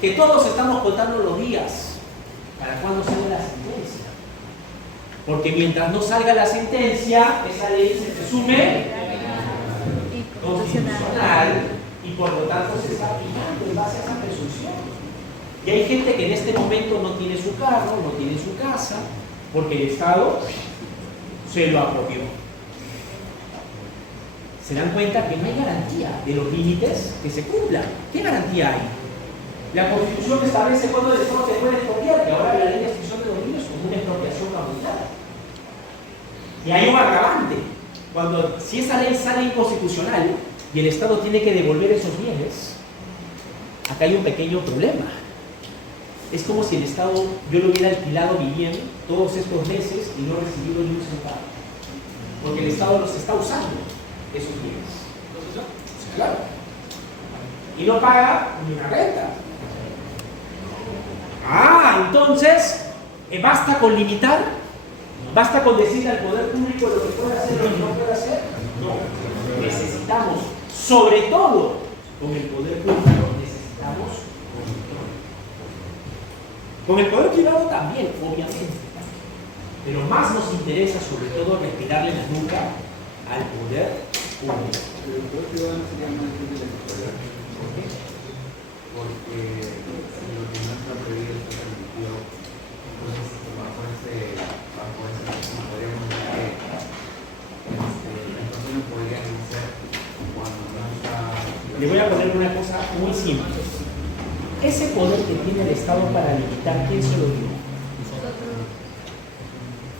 que todos estamos contando los días para cuando salga la sentencia. Porque mientras no salga la sentencia, esa ley se presume constitucional y por lo tanto se está aplicando en base a esa presunción. Y hay gente que en este momento no tiene su carro, no tiene su casa, porque el Estado se lo apropió. Se dan cuenta que no hay garantía de los límites que se cumplan. ¿Qué garantía hay? La Constitución establece cuándo el Estado se puede expropiar, que ahora la ley de extinción de dominio es como una expropiación facultada. Y hay un agravante. Si esa ley sale inconstitucional y el Estado tiene que devolver esos bienes, acá hay un pequeño problema. Es como si el Estado, yo lo hubiera alquilado viviendo todos estos meses y no recibido ni un centavo. Porque el Estado los está usando, esos bienes. Sí, claro. Y no paga ni una renta. Ah, entonces, ¿Basta con limitar? ¿Basta con decirle al poder público lo que puede hacer y lo que no puede hacer? No. Necesitamos, sobre todo con el poder público, necesitamos control. Con el poder privado también, obviamente. Pero más nos interesa, sobre todo, respirarle la nuca al poder público. Pero el poder privado no sería más difícil de controlar. ¿Por qué? Porque lo que no está prohibido está permitido. Entonces, bajo ese podríamos decir que las personas podrían hacer cuando no está. Le voy a poner una cosa muy simple. Ese poder que tiene el Estado para limitar, ¿quién se lo dio?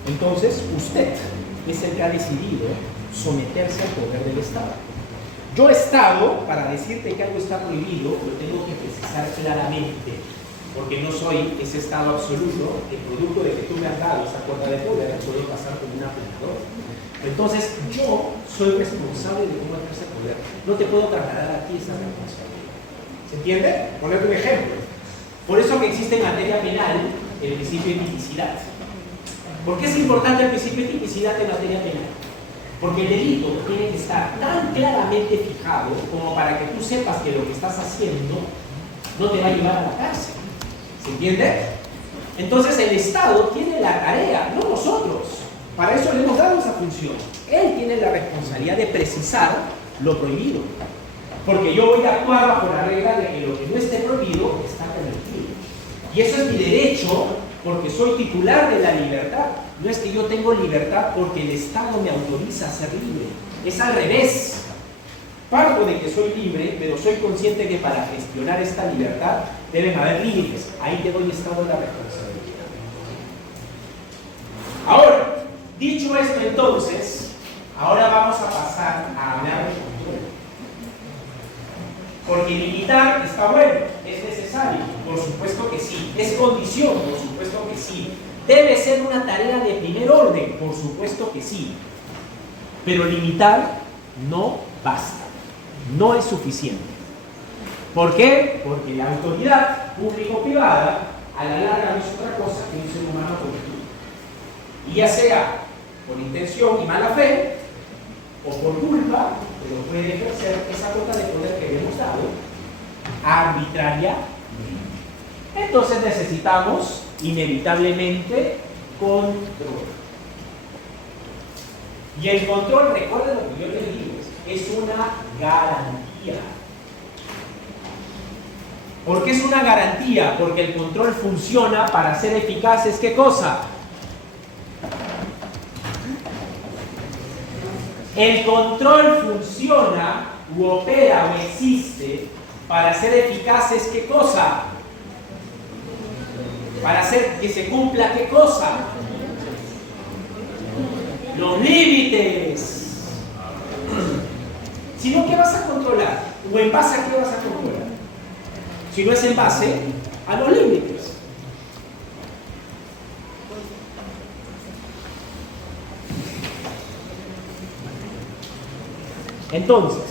Entonces, usted es el que ha decidido someterse al poder del Estado. Yo, Estado, para decirte que algo está prohibido, lo tengo que precisar claramente, porque no soy ese Estado absoluto que, producto de que tú me has dado esa cuota de poder, puedo pasar como un aplanador. Entonces, yo soy responsable de cómo ejerce poder. No te puedo trasladar a ti esa responsabilidad. ¿Se entiende? Ponerte un ejemplo. Por eso que existe en materia penal el principio de tipicidad. ¿Por qué es importante el principio de tipicidad en materia penal? Porque el delito tiene que estar tan claramente fijado como para que tú sepas que lo que estás haciendo no te va a llevar a la cárcel. ¿Se entiende? Entonces el Estado tiene la tarea, no nosotros. Para eso le hemos dado esa función. Él tiene la responsabilidad de precisar lo prohibido. Porque yo voy a actuar bajo la regla de que lo que no esté prohibido está permitido. Y eso es mi derecho porque soy titular de la libertad. No es que yo tengo libertad porque el Estado me autoriza a ser libre. Es al revés. Parto de que soy libre, pero soy consciente que para gestionar esta libertad deben haber límites. Ahí te doy Estado la responsabilidad. Ahora, dicho esto entonces, ahora vamos a pasar a hablar de control. Porque limitar está bueno, es necesario, por supuesto que sí. Es condición, por supuesto que sí. Debe ser una tarea de primer orden, por supuesto que sí. Pero limitar no basta, no es suficiente. ¿Por qué? Porque la autoridad público-privada a la larga no es otra cosa que un ser humano colectivo. Y ya sea por intención y mala fe, o por culpa, pero puede ejercer esa cuota de poder que le hemos dado arbitrariamente. Entonces necesitamos inevitablemente control. Y el control, recuerden lo que yo les digo, es una garantía. ¿Por qué es una garantía? Porque el control funciona para ser eficaces. ¿Qué cosa? El control funciona u opera o existe para ser eficaces. ¿Qué cosa? Para hacer que se cumpla ¿qué cosa? Los límites. Si no, ¿qué vas a controlar? ¿O en base a qué vas a controlar? Si no es en base a los límites. Entonces,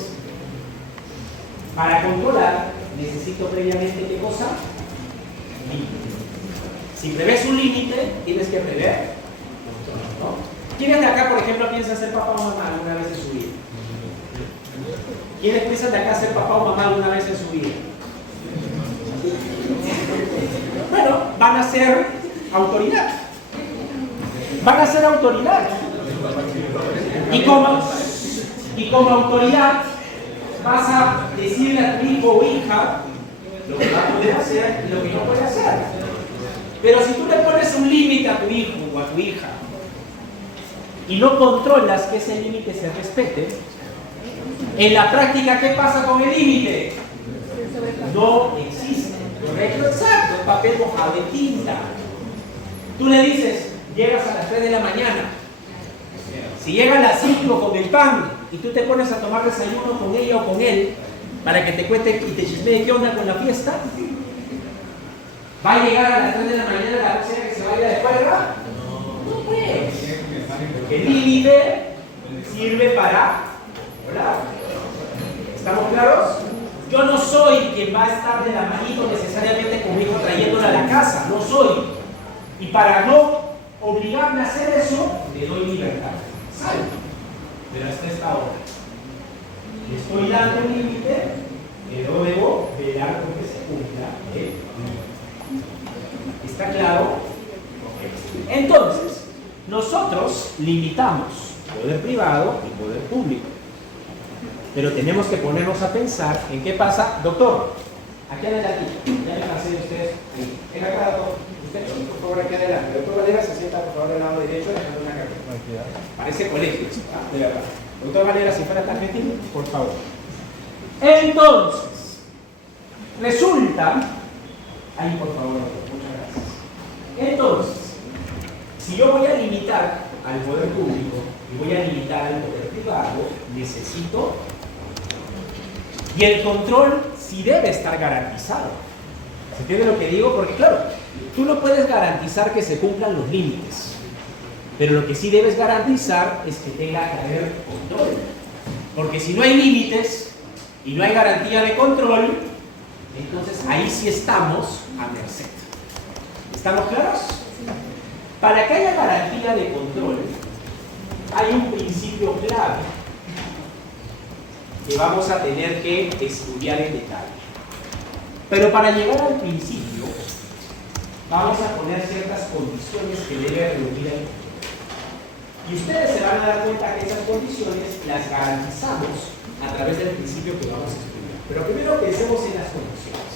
para controlar, necesito previamente ¿qué cosa? Límite. Si prevés un límite, tienes que prever control, ¿no? ¿Quiénes de acá, por ejemplo, piensan ser papá o mamá alguna vez en su vida? ¿Quiénes piensan de acá ser papá o mamá alguna vez en su vida? Bueno, van a ser autoridad. Van a ser autoridad. Y como autoridad vas a decirle a tu hijo o hija lo que va a poder hacer y lo que no puede hacer. Pero si tú le pones un límite a tu hijo o a tu hija y no controlas que ese límite se respete, en la práctica, ¿qué pasa con el límite? No existe. ¿Correcto? Exacto. Papel mojado de tinta. Tú le dices, llegas a las 3 de la mañana. Si llega a las 5 con el pan y tú te pones a tomar desayuno con ella o con él para que te cuente y te chismee qué onda con la fiesta, ¿va a llegar a las 3 de la mañana la persona que se vaya de juerga? No puede. El límite sirve para volar. ¿Estamos claros? Yo no soy quien va a estar de la manito necesariamente con mi hijo trayéndola a la casa. No soy. Y para no obligarme a hacer eso, le doy libertad. Salvo. Pero hasta esta hora. Le estoy dando un límite, pero debo velar porque se cumpla el límite. ¿Está claro? Entonces, nosotros limitamos poder privado y poder público. Pero tenemos que ponernos a pensar en qué pasa. Doctor, aquí adelante. Ya me pasé de ustedes. Ahí. Venga acá, doctor. Usted, por favor, aquí adelante. Doctor Valera, se sienta por favor del lado derecho dejando una carta. Parece colegio, de verdad. Doctor Valera, si fuera tan gentil, por favor. Entonces, resulta. Ahí, por favor, doctor. Muchas gracias. Entonces, si yo voy a limitar al poder público y voy a limitar al poder privado, necesito. Y el control sí debe estar garantizado. ¿Se entiende lo que digo? Porque claro, tú no puedes garantizar que se cumplan los límites, pero lo que sí debes garantizar es que tenga que haber control. Porque si no hay límites y no hay garantía de control, entonces ahí sí estamos a merced. ¿Estamos claros? Para que haya garantía de control, hay un principio clave que vamos a tener que estudiar en detalle. Pero para llegar al principio, vamos a poner ciertas condiciones que debe reunir el control. Y ustedes se van a dar cuenta que esas condiciones las garantizamos a través del principio que vamos a estudiar. Pero primero pensemos en las condiciones.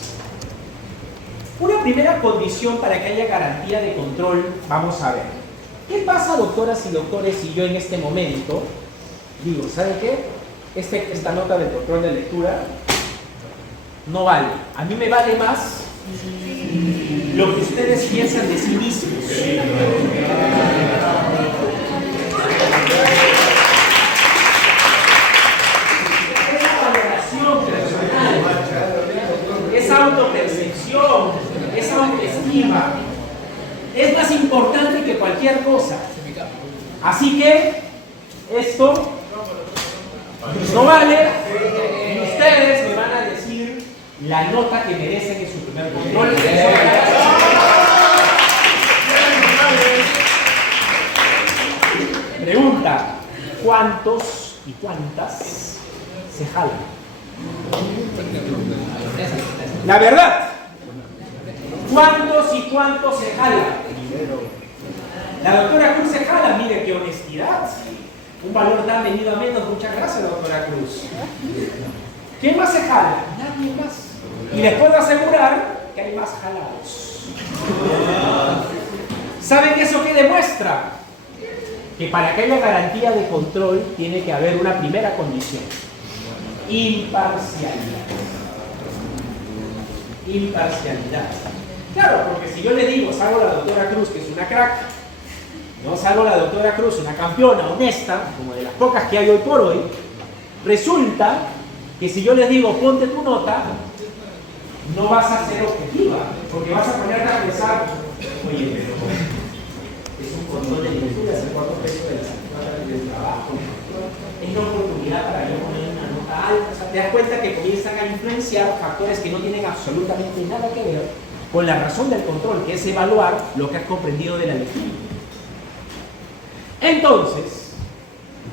Una primera condición para que haya garantía de control, vamos a ver. ¿Qué pasa, doctoras y doctores, si yo en este momento digo, ¿sabe qué? Esta nota del control de lectura no vale. A mí me vale más lo que ustedes piensan de sí mismos. Esa valoración personal, esa autopercepción, esa autoestima es más importante que cualquier cosa. Así que esto no vale y ustedes me van a decir la nota que merecen en su primer control. Pregunta: ¿cuántos y cuántas se jalan? La verdad, ¿cuántos y cuántos se jalan? La doctora Cruz se jala, mire qué honestidad. Un valor tan venido a menos, muchas gracias, doctora Cruz. ¿Quién más se jala? Nadie más. Y les puedo asegurar que hay más jalados. ¿Saben eso qué demuestra? Que para que haya garantía de control tiene que haber una primera condición: imparcialidad. Imparcialidad. Claro, porque si yo le digo, salgo la doctora Cruz, que es una crack, no salgo la doctora Cruz, una campeona honesta, como de las pocas que hay hoy por hoy, resulta que si yo les digo, ponte tu nota, no vas a ser objetiva, porque vas a ponerte a pensar, oye, pero es un control de lectura, es el 4 pesos del trabajo, es una oportunidad para yo poner una nota alta. O sea, te das cuenta que comienzan a influenciar factores que no tienen absolutamente nada que ver con la razón del control, que es evaluar lo que has comprendido de la lectura. Entonces,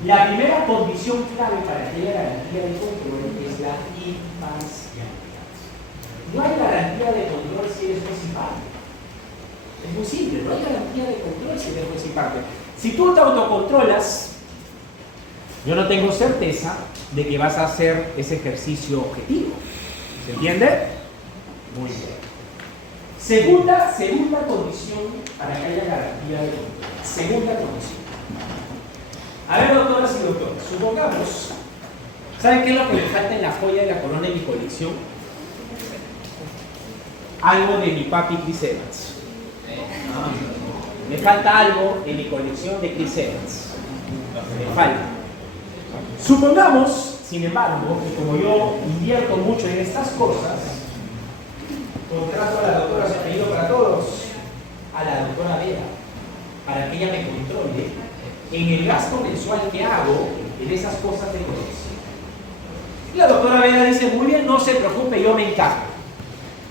la primera condición clave para que haya garantía de control es la imparcialidad. No hay garantía de control si eres juez y parte. Es muy simple, no hay garantía de control si eres juez y parte. Si tú te autocontrolas, yo no tengo certeza de que vas a hacer ese ejercicio objetivo. ¿Se entiende? Muy bien. Segunda condición para que haya garantía de control. Segunda condición. A ver, doctoras y doctores, supongamos, ¿saben qué es lo que me falta en la joya de la corona de mi colección? Algo de mi papi Chris Evans. Me falta algo en mi colección de Chris Evans. Me falta. Supongamos, sin embargo, que como yo invierto mucho en estas cosas, contrato a la doctora, su apellido para todos, a la doctora Vera, para que ella me controle en el gasto mensual que hago en esas cosas de colección. Y la doctora Vera dice, muy bien, no se preocupe, yo me encargo.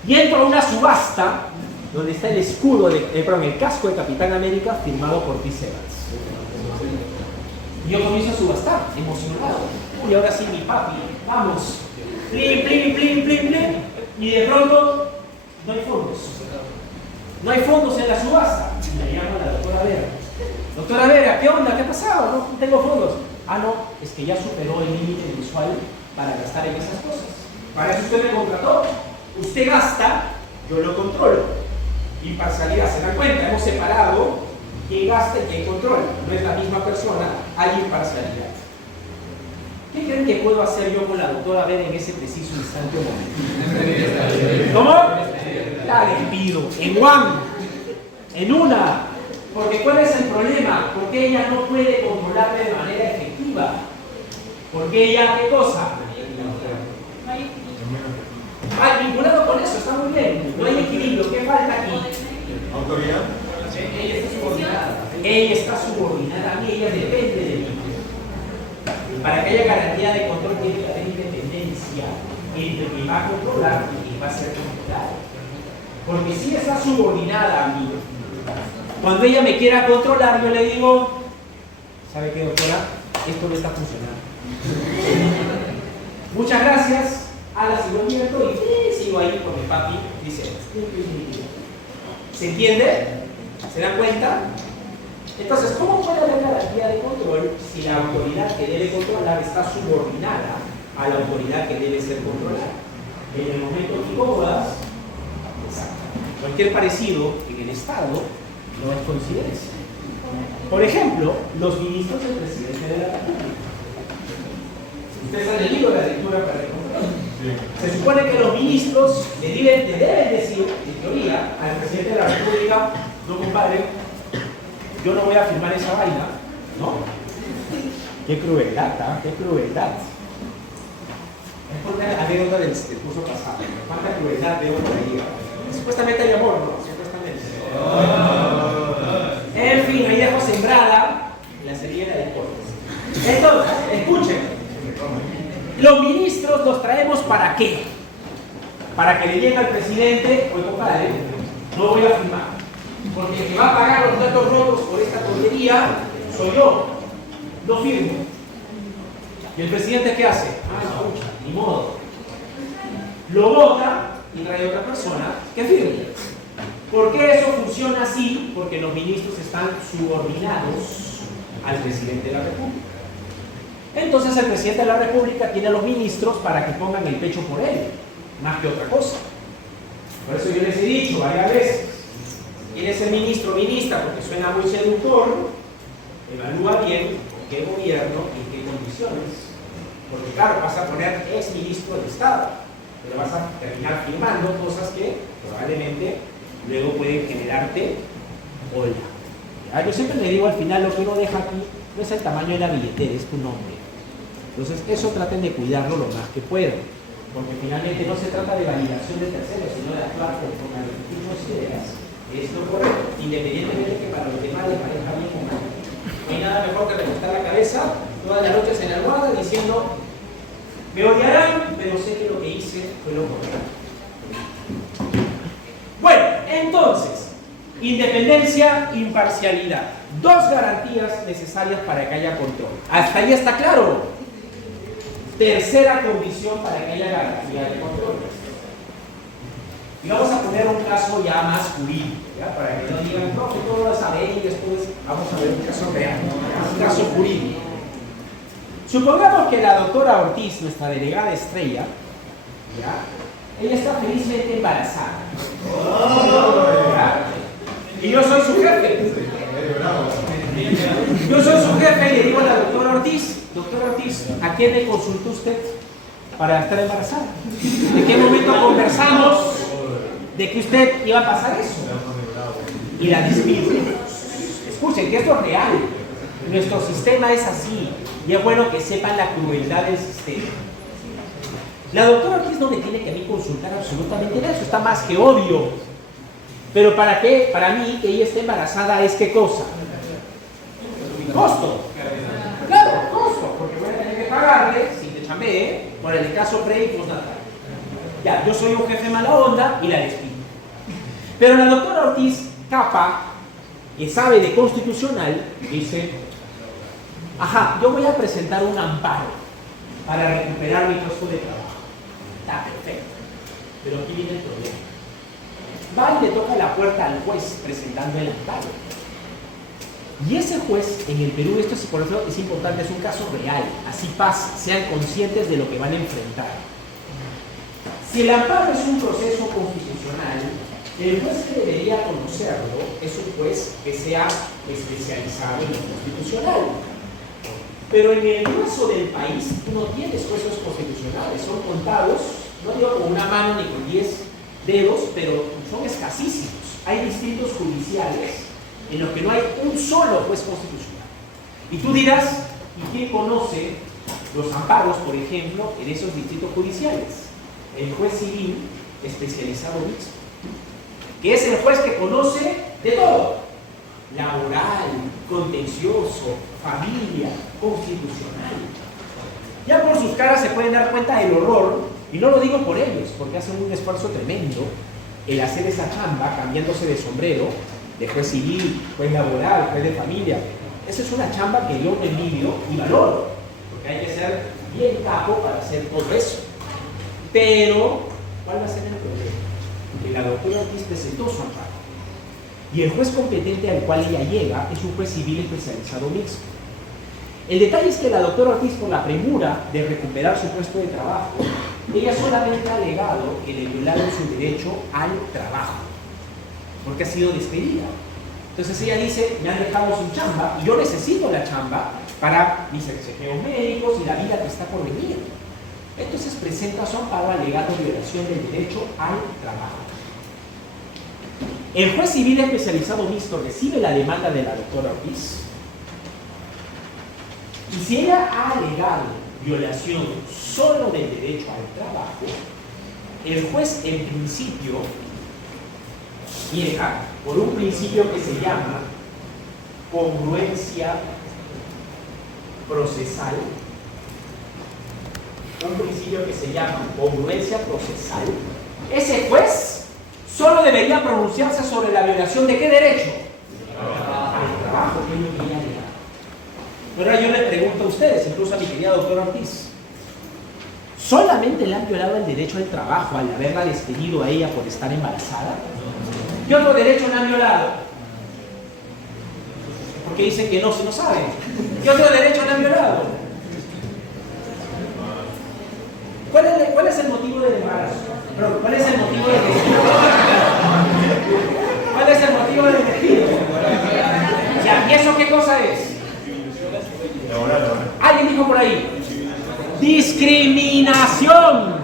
Y entro a una subasta donde está el escudo, el casco de Capitán América firmado por Chris Evans. Y yo comienzo a subastar, emocionado. Y ahora sí, mi papi, vamos. Plin, plin, plin, plin, plin. Y de pronto, no hay fondos. No hay fondos en la subasta. Y me llama la doctora Vera. Doctora Vera, ¿qué onda? ¿Qué ha pasado? No tengo fondos. Ah, no, es que ya superó el límite mensual para gastar en esas cosas. Para eso usted me contrató. Usted gasta, yo lo controlo. Imparcialidad, ¿se dan cuenta? Hemos separado quién gasta y quién controla. No es la misma persona, hay imparcialidad. ¿Qué creen que puedo hacer yo con la doctora Vera en ese preciso instante o momento? ¿Cómo? La despido. En one. En una. Porque ¿cuál es el problema? Porque ella no puede controlarme de manera efectiva. Porque ella, ¿qué cosa? Ah, vinculado con eso, está muy bien. No hay equilibrio. ¿Qué falta aquí? ¿Autoridad? Ella está subordinada. Ella está subordinada a mí, ella depende de mí. Para que haya garantía de control tiene que haber independencia entre quien va a controlar y quien va a ser controlado. Porque si está subordinada a mí, cuando ella me quiera controlar, yo le digo, ¿sabe qué, doctora? Esto no está funcionando. Muchas gracias. A la señora y sigo ahí con mi papi, dice. ¿Se entiende? ¿Se dan cuenta? Entonces, ¿cómo puede haber garantía de control si la autoridad que debe controlar está subordinada a la autoridad que debe ser controlada? En el momento que incomodas, cualquier parecido en el Estado no es coincidencia. Por ejemplo, los ministros del presidente de la República. Ustedes han leído la lectura para el control. Se supone que los ministros le deben decir, en teoría, al presidente de la República, no compadre, yo no voy a firmar esa vaina, ¿no? Qué crueldad, ¿ah? Qué crueldad. Es por una anécdota del curso pasado. ¿Cuánta crueldad veo por ahí? Supuestamente hay amor, ¿no? Supuestamente. En fin, ahí dejo sembrada la semilla de deportes. Entonces, escuchen. Los ministros los traemos ¿para qué? Para que le digan al presidente, oye compadre, no voy a firmar. Porque el que va a pagar los datos rotos por esta tontería soy yo. No firmo. ¿Y el presidente qué hace? Ah, escucha, ni modo. Lo vota y trae otra persona que firme. ¿Por qué eso funciona así? Porque los ministros están subordinados al presidente de la República. Entonces el presidente de la República tiene a los ministros para que pongan el pecho por él, más que otra cosa. Por eso yo les he dicho varias veces, ¿quién es el ministro o ministra? Porque suena muy seductor, evalúa bien con qué gobierno y en qué condiciones. Porque claro, vas a poner ex ministro del Estado, pero vas a terminar firmando cosas que probablemente luego pueden generarte ola. Yo siempre le digo al final, lo que uno deja aquí no es el tamaño de la billetera, es tu nombre. Entonces eso traten de cuidarlo lo más que puedan, porque finalmente no se trata de validación de terceros, sino de actuar conforme a lo que tú consideras es lo correcto, independientemente de que para los demás les parezca bien o mal. No hay nada mejor que recostar la cabeza todas las noches en la almohada diciendo, me odiarán, pero sé que lo que hice fue lo correcto. Bueno, entonces, independencia, imparcialidad. Dos garantías necesarias para que haya control. ¿Hasta ahí está claro? Tercera condición para que haya garantía de control. Y vamos a poner un caso ya más jurídico, ¿ya? Para que no digan, no, que todo lo saben y después vamos a ver un caso real, un caso jurídico. Supongamos que la doctora Ortiz, nuestra delegada estrella, ¿ya? Ella está felizmente embarazada. ¿Ya? Y yo soy su jefe. Yo soy su jefe y le digo a la doctora Ortiz, doctora Ortiz, ¿a quién le consultó usted para estar embarazada? ¿De qué momento conversamos de que usted iba a pasar eso? Y la despido. Escuchen, que esto es real. Nuestro sistema es así. Y es bueno que sepan la crueldad del sistema. La doctora Ortiz no me tiene que a mí consultar absolutamente nada. Eso está más que obvio. Pero ¿para qué? Para mí, que ella esté embarazada es ¿qué cosa? Costo. Claro, costo. Porque voy a tener que pagarle, si te chambee, por el caso pre y postnatal. Ya, yo soy un jefe mala onda y la despido. Pero la doctora Ortiz Capa, que sabe de constitucional, dice, ajá, yo voy a presentar un amparo para recuperar mi puesto de trabajo. Está perfecto. Pero aquí viene el problema. Va y le toca la puerta al juez presentando el amparo. Y ese juez, en el Perú, esto es, por eso es importante, es un caso real. Así pasa, sean conscientes de lo que van a enfrentar. Si el amparo es un proceso constitucional, el juez que debería conocerlo es un juez que sea especializado en lo constitucional. Pero en el grueso del país tú no tienes jueces constitucionales, son contados, no digo con una mano ni con 10 dedos, pero son escasísimos. Hay distritos judiciales en los que no hay un solo juez constitucional. Y tú dirás, ¿y quién conoce los amparos, por ejemplo, en esos distritos judiciales? El juez civil especializado mixto, que es el juez que conoce de todo: laboral, contencioso, familia, constitucional. Ya por sus caras se pueden dar cuenta del horror, y no lo digo por ellos, porque hacen un esfuerzo tremendo el hacer esa chamba, cambiándose de sombrero, de juez civil, juez laboral, juez de familia. Esa es una chamba que yo me envidio y valoro, porque hay que ser bien capo para hacer todo eso. Pero, ¿cuál va a ser el problema? Que la doctora Ortiz presentó su amparo, y el juez competente al cual ella llega es un juez civil especializado mixto. El detalle es que la doctora Ortiz, por la premura de recuperar su puesto de trabajo, ella solamente ha alegado que le violaron su derecho al trabajo, porque ha sido despedida. Entonces ella dice, me han dejado sin chamba, y yo necesito la chamba para mis exegeos médicos y la vida que está por venir. Entonces presenta su amparo alegando violación del derecho al trabajo. El juez civil especializado mixto recibe la demanda de la doctora Ortiz, y si ella ha alegado violación solo del derecho al trabajo, el juez en principio llega por un principio que se llama congruencia procesal. Un principio que se llama congruencia procesal. Ese juez solo debería pronunciarse sobre la violación de ¿qué derecho? Al trabajo, que es lo que ella alega. Pero ahora yo le pregunto a ustedes, incluso a mi querida doctora Ortiz, ¿solamente le han violado el derecho al trabajo al haberla despedido a ella por estar embarazada? ¿Qué otro derecho le han violado? Porque dicen que no, si no saben. ¿Qué otro derecho le han violado? ¿Cuál es el motivo del embarazo? Perdón, ¿cuál es el motivo del despido? ¿Cuál es el motivo del despido? Ya, ¿y eso qué cosa es? Alguien dijo por ahí, discriminación.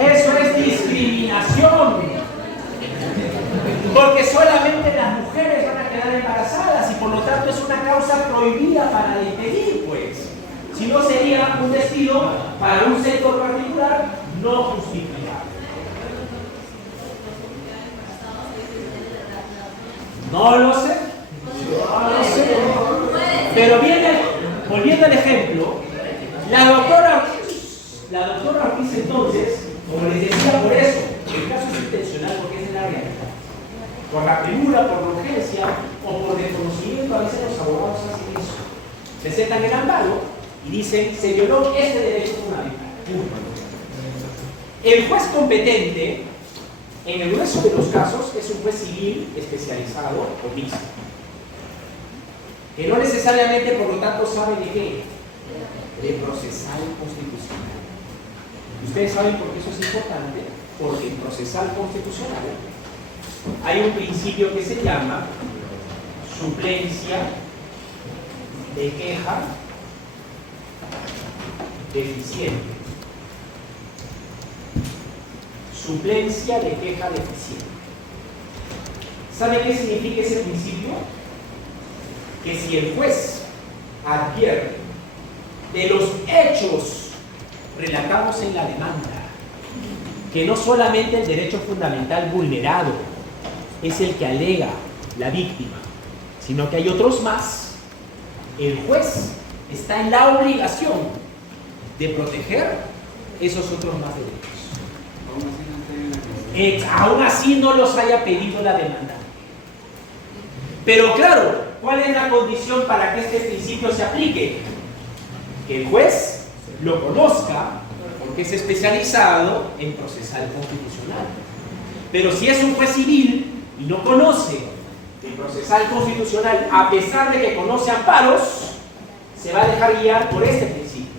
Eso es discriminación, porque solamente las mujeres van a quedar embarazadas y por lo tanto es una causa prohibida para despedir, pues. Si no sería un despido para un sector particular no justificado. No lo sé. Pero volviendo al ejemplo, la doctora Ortiz entonces, como les decía, por eso, el caso es intencional porque es en la realidad. Por la premura, por la urgencia o por desconocimiento, a veces los abogados hacen eso. Presentan el amparo y dicen, se violó este derecho fundamental. El juez competente, en el grueso de los casos, es un juez civil especializado o mixto, que no necesariamente, por lo tanto, sabe de qué, de procesal constitucional. Ustedes saben por qué eso es importante, porque en procesal constitucional hay un principio que se llama suplencia de queja deficiente. Suplencia de queja deficiente. ¿Saben qué significa ese principio? Que si el juez advierte de los hechos relatados en la demanda, que no solamente el derecho fundamental vulnerado es el que alega la víctima, sino que hay otros más, el juez está en la obligación de proteger esos otros más derechos. Aún así no estoy en la Aún así no los haya pedido la demanda. Pero claro, ¿cuál es la condición para que este principio se aplique? Que el juez lo conozca, porque es especializado en procesal constitucional. Pero si es un juez civil y no conoce el procesal constitucional, a pesar de que conoce amparos, se va a dejar guiar por este principio.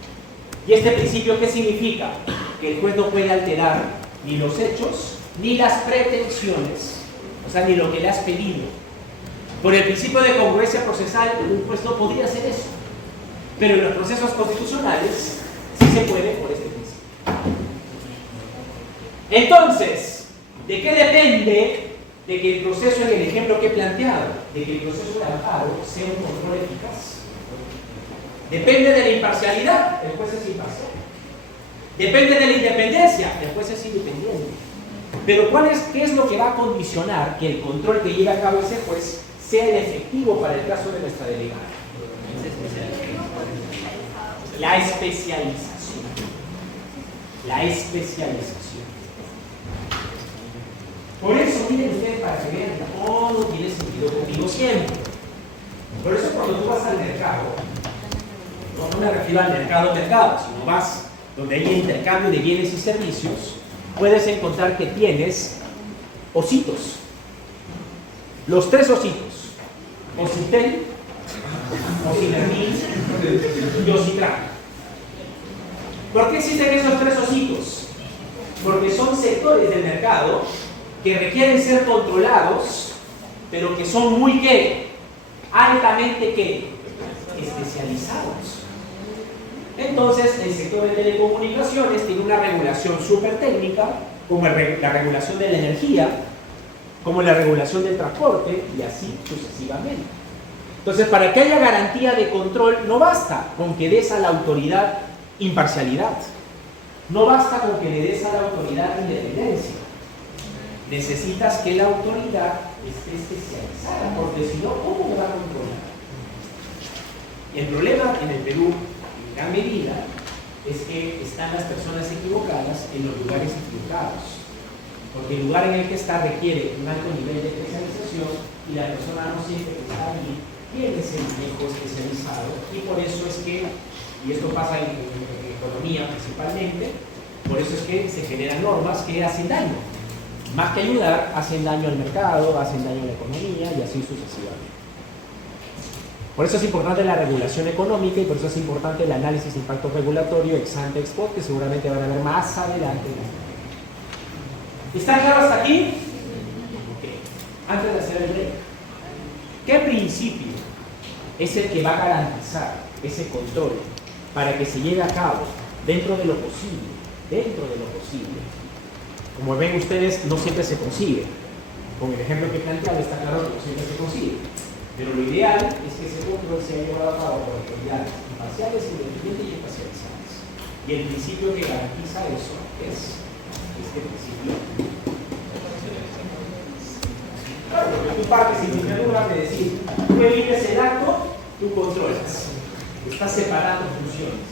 ¿Y este principio qué significa? Que el juez no puede alterar ni los hechos, ni las pretensiones, o sea, ni lo que le has pedido. Por el principio de congruencia procesal, un juez no podría hacer eso. Pero en los procesos constitucionales sí se puede por este principio. Entonces, ¿de qué depende de que el proceso, en el ejemplo que he planteado, de que el proceso de amparo sea un control eficaz? Depende de la imparcialidad, el juez es imparcial. Depende de la independencia, el juez es independiente. Pero ¿qué es lo que va a condicionar que el control que lleve a cabo ese juez sea el efectivo para el caso de nuestra delegada? La especialización. La especialización. Por eso, miren ustedes, para que vean que todo tiene sentido conmigo siempre. Por eso cuando tú vas al mercado, no me refiero al mercado, sino vas donde hay intercambio de bienes y servicios, puedes encontrar que tienes ositos. Los 3 ositos. Ositel, Osinermín y Ositran. ¿Por qué existen esos 3 ositos? Porque son sectores del mercado que requieren ser controlados, pero que son muy ¿qué? Altamente ¿qué? Especializados. Entonces, el sector de telecomunicaciones tiene una regulación súper técnica, como la regulación de la energía, como la regulación del transporte, y así sucesivamente. Entonces, para que haya garantía de control, no basta con que des a la autoridad imparcialidad, no basta con que le des a la autoridad independencia. Necesitas que la autoridad esté especializada, porque si no, ¿cómo me va a controlar? Y el problema en el Perú, en gran medida, es que están las personas equivocadas en los lugares equivocados. Porque el lugar en el que está requiere un alto nivel de especialización y la persona no siempre que está allí tiene ese manejo especializado. Y por eso es que, y esto pasa en economía principalmente, por eso es que se generan normas que hacen daño. Más que ayudar, hacen daño al mercado, hacen daño a la economía y así sucesivamente. Por eso es importante la regulación económica y por eso es importante el análisis de impacto regulatorio ex ante ex post, que seguramente van a ver más adelante. ¿Está claro hasta aquí? Ok. Antes de hacer el break, ¿qué principio es el que va a garantizar ese control para que se lleve a cabo dentro de lo posible? Dentro de lo posible. Como ven ustedes, no siempre se consigue. Con el ejemplo que he planteado está claro que no siempre se consigue. Pero lo ideal es que ese control sea llevado a cabo por autoridades imparciales, independientes y especializadas. Y el principio que garantiza eso es este principio. Claro, porque tú partes sin primer lugar de decir, tú emites el acto, tú controlas. Estás separando funciones.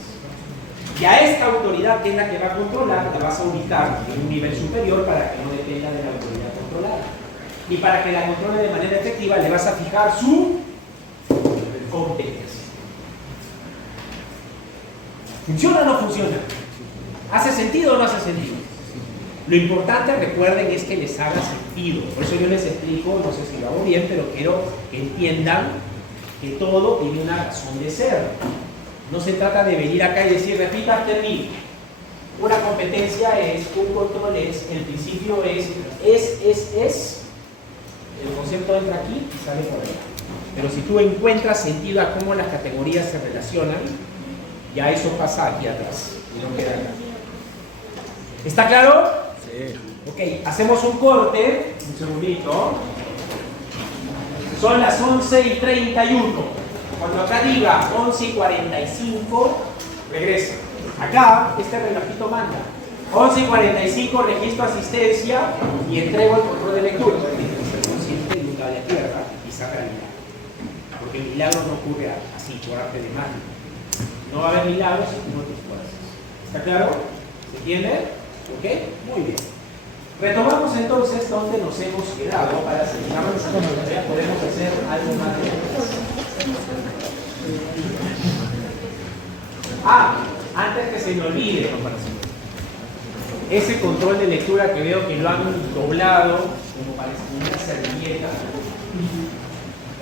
Y a esta autoridad, que es la que va a controlar, la vas a ubicar en un nivel superior para que no dependa de la autoridad controlada. Y para que la controle de manera efectiva, le vas a fijar su competencia. ¿Funciona o no funciona? ¿Hace sentido o no hace sentido? Lo importante, recuerden, es que les haga sentido. Por eso yo les explico, no sé si lo hago bien, pero quiero que entiendan que todo tiene una razón de ser. No se trata de venir acá y decir, repita after me. Una competencia es, un control es, el principio es, el concepto entra aquí y sale por allá. Pero si tú encuentras sentido a cómo las categorías se relacionan, ya eso pasa aquí atrás y no queda acá. ¿Está claro? Sí. Ok, hacemos un corte, un segundito. Son las 11:31. Cuando acá diga 11:45, regresa. Acá, este relojito manda. 11:45, registro asistencia y entrego el control de lectura. Consciente y nunca de aquí, ¿verdad? Quizá realidad. Porque el milagro no ocurre así, por arte de magia. No va a haber milagros si tú no te esfuerzas. ¿Está claro? ¿Se entiende? ¿Ok? Muy bien. Retomamos entonces donde nos hemos quedado para seguir avanzando. Ya podemos hacer algo más de antes que se me olvide, ese control de lectura que veo que lo han doblado como parece una servilleta,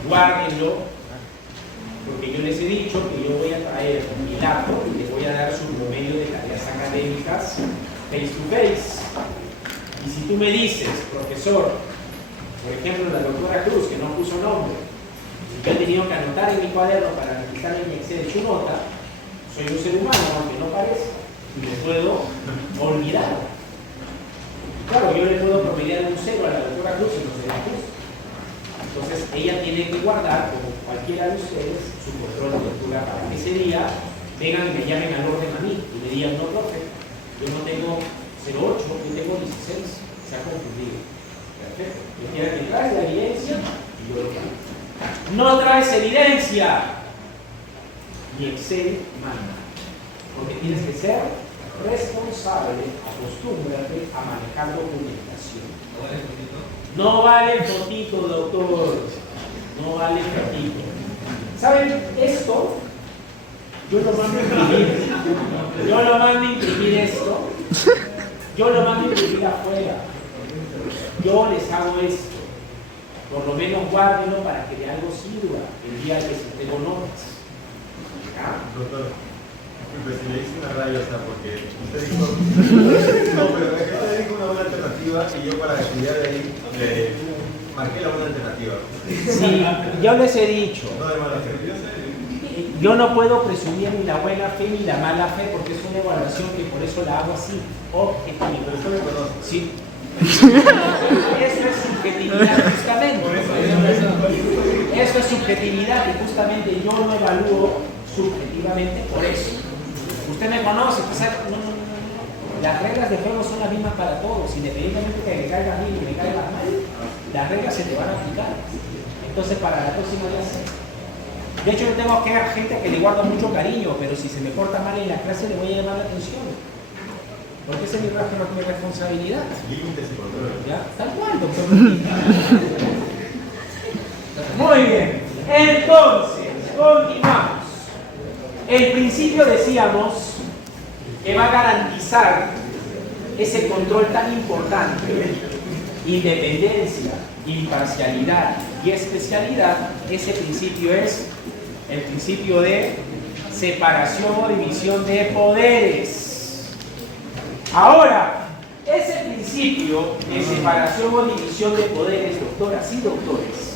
guárdenlo, porque yo les he dicho que yo voy a traer mi laptop y les voy a dar su promedio de tareas académicas face to face. Y si tú me dices, profesor, por ejemplo la doctora Cruz, que no puso nombre, y yo he tenido que anotar en mi cuaderno para analizar en mi Excel su nota, soy un ser humano, aunque no parezca, y me puedo olvidar. Claro, yo le puedo promediar un 0 a la doctora Cruz y no se la Cruz. Entonces, ella tiene que guardar, como cualquiera de ustedes, su control de lectura para que ese día vengan y me llamen al orden a mí y me digan, no, profe, yo no tengo 0,8, yo tengo 16, se ha confundido. Perfecto. Yo quiero que traes la evidencia y yo lo cambio. No traes evidencia. Y Excel manda. Porque tienes que ser responsable, acostúmbrate a manejar documentación. No vale fotito, doctor. No vale fotito. ¿Saben? Esto, yo lo mando a imprimir. Yo lo mando a imprimir esto. Yo lo mando a imprimir afuera. Yo les hago esto. Por lo menos guárdenlo para que de algo sirva el día que se tengo notas. Doctor, pues si le hice una raya, o sea, porque usted dijo, no, pero usted dijo una buena alternativa y yo para estudiar de ahí le marqué la buena alternativa. Sí, yo les he dicho, No de mala fe. yo no puedo presumir ni la buena fe ni la mala fe porque es una evaluación que por eso la hago así, objetiva. Pero usted me conoce. Sí. Eso es subjetividad, justamente. Eso es subjetividad y justamente yo no evalúo subjetivamente por eso. Usted me conoce, pues, no. Las reglas de juego son las mismas para todos, independientemente de que me caigas bien y me caigas mal, las reglas se te van a aplicar. Entonces para la próxima ya sé. De hecho yo tengo que gente que le guarda mucho cariño, pero si se me porta mal en la clase le voy a llamar la atención. Porque esa es mi responsabilidad. Límites y control. ¿Ya? Tal cual, doctor. Muy bien. Entonces, continuamos. El principio decíamos que va a garantizar ese control tan importante, independencia, imparcialidad y especialidad. Ese principio es el principio de separación o división de poderes. Ahora, ese principio de separación o división de poderes, doctoras y doctores,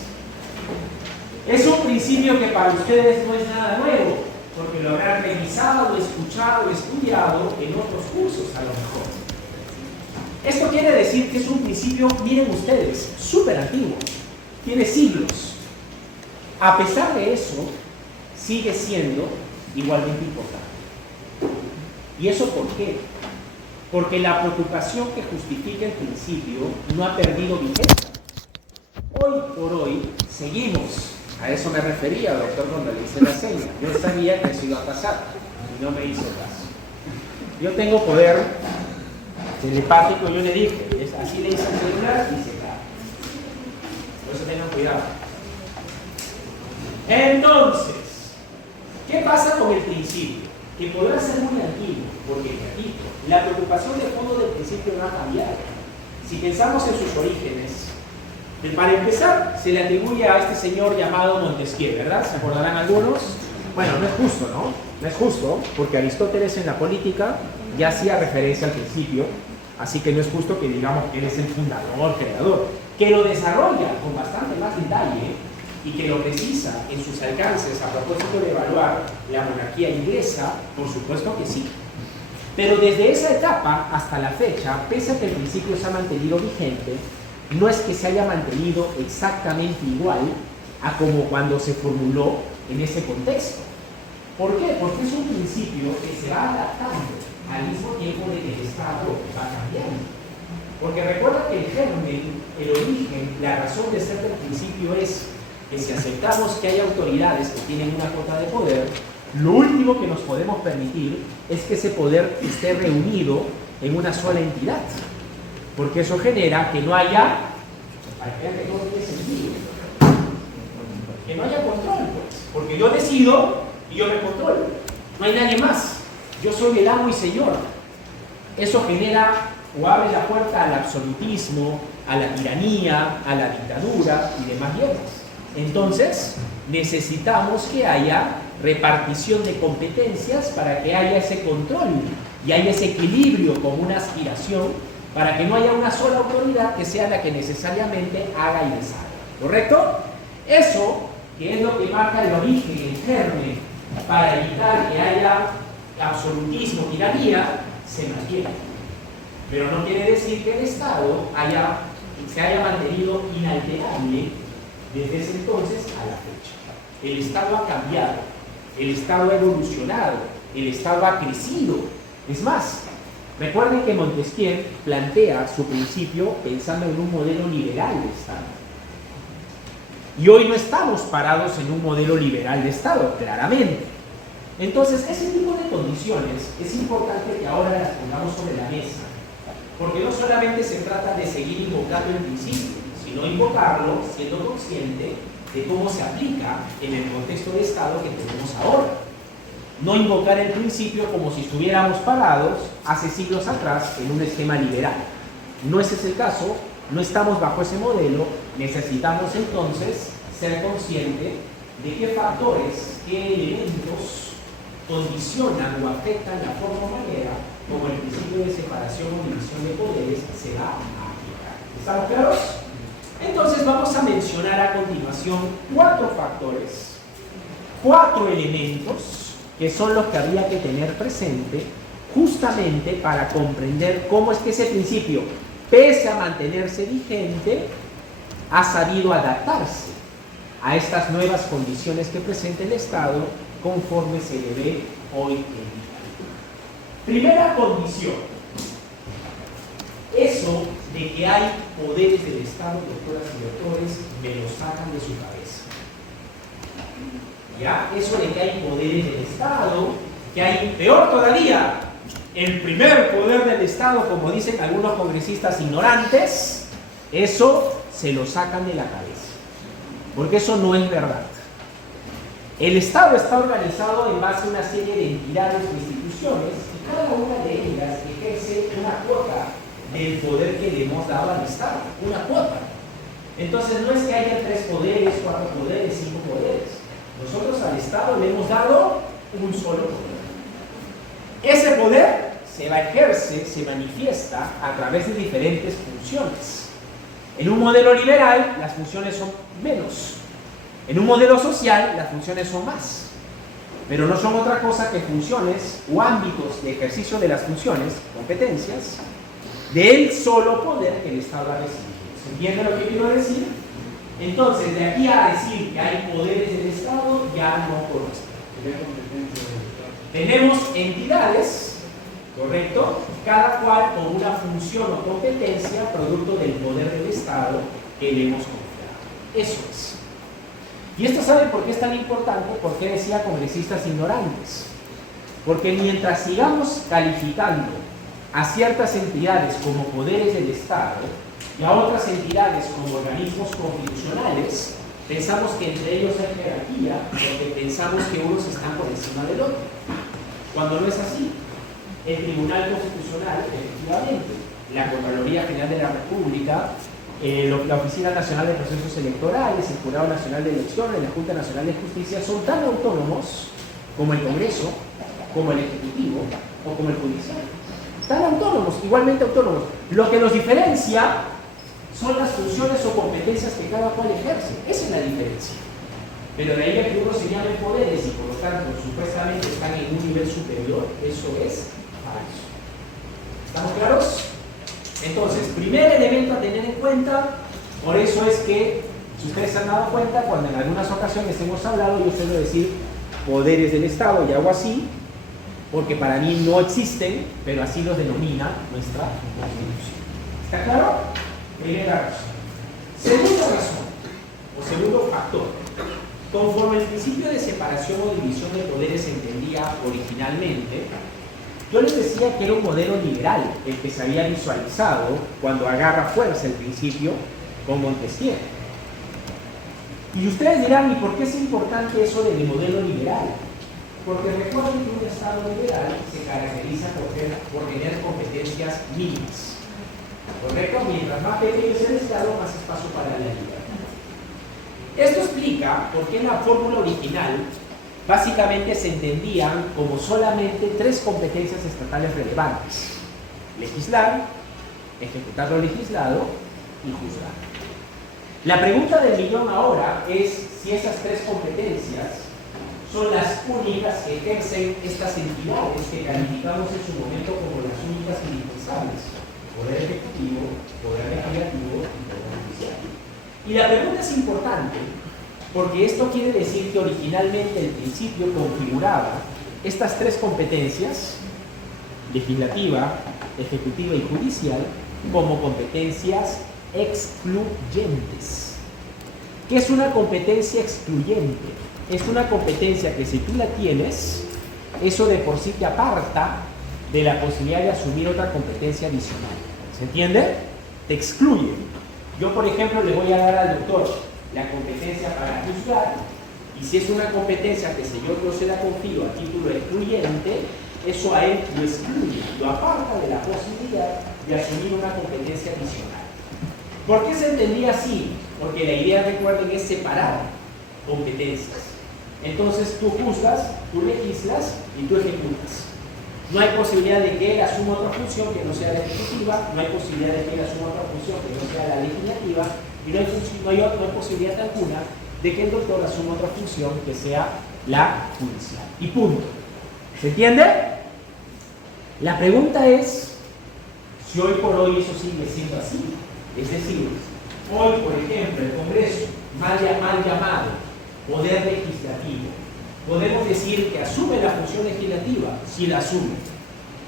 es un principio que para ustedes no es nada nuevo, porque lo habrán revisado, escuchado, estudiado en otros cursos a lo mejor. Esto quiere decir que es un principio, miren ustedes, súper antiguo, tiene siglos. A pesar de eso, sigue siendo igualmente importante. ¿Y eso por qué? Porque la preocupación que justifica el principio no ha perdido vigencia. Hoy por hoy seguimos. A eso me refería, doctor, cuando le hice la seña. Yo sabía que eso iba a pasar y no me hizo caso. Yo tengo poder telepático, yo le dije, así le hice al celular y se cae. Por eso tengan cuidado. Entonces, ¿qué pasa con el principio? Que podrá ser muy antiguo, porque repito, la preocupación de fondo del principio no ha cambiado. Si pensamos en sus orígenes, para empezar, se le atribuye a este señor llamado Montesquieu, ¿verdad? ¿Se acordarán algunos? Bueno, no es justo, ¿no? No es justo, porque Aristóteles en la política ya hacía referencia al principio, así que no es justo que digamos que él es el fundador, creador, que lo desarrolla con bastante más detalle y que lo precisa en sus alcances a propósito de evaluar la monarquía inglesa, por supuesto que sí. Pero desde esa etapa hasta la fecha, pese a que el principio se ha mantenido vigente, no es que se haya mantenido exactamente igual a como cuando se formuló en ese contexto. ¿Por qué? Porque es un principio que se va adaptando al mismo tiempo de que el Estado va cambiando. Porque recuerda que el germen, el origen, la razón de ser del principio es que si aceptamos que hay autoridades que tienen una cuota de poder, lo último que nos podemos permitir es que ese poder esté reunido en una sola entidad. porque eso genera que no haya, para que vean que todo tiene sentido, que no haya control, pues, porque yo decido y yo me controlo, no hay nadie más, yo soy el amo y señor. Eso genera o abre la puerta al absolutismo, a la tiranía, a la dictadura y demás hierbas. Entonces, necesitamos que haya repartición de competencias para que haya ese control y haya ese equilibrio como una aspiración para que no haya una sola autoridad que sea la que necesariamente haga y deshaga. ¿Correcto? Eso, que es lo que marca el origen, el germen, para evitar que haya absolutismo, tiranía, se mantiene. Pero no quiere decir que el Estado se haya mantenido inalterable desde ese entonces a la fecha. El Estado ha cambiado, el Estado ha evolucionado, el Estado ha crecido. Es más, recuerden que Montesquieu plantea su principio pensando en un modelo liberal de Estado. Y hoy no estamos parados en un modelo liberal de Estado, claramente. Entonces, ese tipo de condiciones es importante que ahora las pongamos sobre la mesa, porque no solamente se trata de seguir invocando el principio, sino invocarlo siendo consciente de cómo se aplica en el contexto de Estado que tenemos ahora. No invocar el principio como si estuviéramos parados hace siglos atrás en un esquema liberal. No ese es el caso, no estamos bajo ese modelo, necesitamos entonces ser conscientes de qué factores, qué elementos condicionan o afectan la forma o manera como el principio de separación o división de poderes se va a aplicar. ¿Estamos claros? Entonces vamos a mencionar a continuación 4 factores, 4 elementos que son los que habría que tener presente justamente para comprender cómo es que ese principio, pese a mantenerse vigente, ha sabido adaptarse a estas nuevas condiciones que presenta el Estado conforme se le ve hoy en día. Primera condición, eso de que hay poderes del Estado, doctoras y doctores, me lo sacan de su cabeza. ¿Ya? Eso de que hay poderes del Estado, que hay, peor todavía, el primer poder del Estado, como dicen algunos congresistas ignorantes, eso se lo sacan de la cabeza, porque eso no es verdad. El Estado está organizado en base a una serie de entidades o instituciones y cada una de ellas ejerce una cuota del poder que le hemos dado al Estado, una cuota. Entonces no es que haya 3 poderes, 4 poderes, 5 poderes. Nosotros al Estado le hemos dado un solo poder. Ese poder se ejerce, se manifiesta a través de diferentes funciones. En un modelo liberal las funciones son menos. En un modelo social, las funciones son más, pero no son otra cosa que funciones o ámbitos de ejercicio de las funciones, competencias, del solo poder que el Estado ha recibido. ¿Se entiende lo que quiero decir? Entonces, de aquí a decir que hay poderes del Estado, ya no corresponde. Tenemos entidades, ¿correcto? Cada cual con una función o competencia producto del poder del Estado que le hemos confiado. Eso es. Y esto, ¿saben por qué es tan importante? ¿Por qué decía congresistas ignorantes? Porque mientras sigamos calificando a ciertas entidades como poderes del Estado y a otras entidades como organismos constitucionales, pensamos que entre ellos hay jerarquía, porque pensamos que unos están por encima del otro. Cuando no es así, el Tribunal Constitucional, efectivamente, la Contraloría General de la República, la Oficina Nacional de Procesos Electorales, el Jurado Nacional de Elecciones, la Junta Nacional de Justicia son tan autónomos como el Congreso, como el Ejecutivo o como el Judicial. Tan autónomos, igualmente autónomos. Lo que los diferencia son las funciones o competencias que cada cual ejerce. Esa es la diferencia. Pero de ahí a que uno se llame poderes y por lo tanto supuestamente están en un nivel superior, eso es falso. ¿Estamos claros? Entonces, primer elemento a tener en cuenta, por eso es que, si ustedes se han dado cuenta, cuando en algunas ocasiones hemos hablado, yo suelo decir poderes del Estado y hago así, porque para mí no existen, pero así los denomina nuestra Constitución. ¿Está claro? Primera razón. Segunda razón, o segundo factor, conforme el principio de separación o división de poderes se entendía originalmente, Yo les decía que era un modelo liberal el que se había visualizado cuando agarra fuerza el principio con Montesquieu. Y ustedes dirán, ¿y por qué es importante eso del modelo liberal? Porque recuerden que un Estado liberal se caracteriza por tener competencias mínimas. ¿Correcto? Mientras más pequeño es el Estado, más espacio para la libertad. Esto explica por qué en la fórmula original básicamente se entendían como solamente 3 competencias estatales relevantes: legislar, ejecutar lo legislado y juzgar. La pregunta del millón ahora es si esas 3 competencias son las únicas que ejercen estas entidades que calificamos en su momento como las únicas indispensables: poder ejecutivo, poder legislativo y poder judicial. Y la pregunta es importante porque esto quiere decir que originalmente el principio configuraba estas 3 competencias, legislativa, ejecutiva y judicial, como competencias excluyentes. ¿Qué es una competencia excluyente? Es una competencia que si tú la tienes, eso de por sí te aparta de la posibilidad de asumir otra competencia adicional. ¿Se entiende? Te excluye. Yo, por ejemplo, le voy a dar al doctor la competencia para juzgar, y si es una competencia que yo se la confío a título excluyente, eso a él lo excluye, lo aparta de la posibilidad de asumir una competencia adicional. ¿Por qué se entendía así? Porque la idea, recuerden, es separar competencias. Entonces tú juzgas, tú legislas y tú ejecutas. No hay posibilidad de que él asuma otra función que no sea la ejecutiva, no hay posibilidad de que él asuma otra función que no sea la legislativa, y no hay posibilidad alguna de que el doctor asuma otra función que sea la judicial. Y punto. ¿Se entiende? La pregunta es si hoy por hoy eso sigue siendo así. Es decir, hoy, por ejemplo, el Congreso, mal llamado poder legislativo, podemos decir que asume la función legislativa, sí la asume,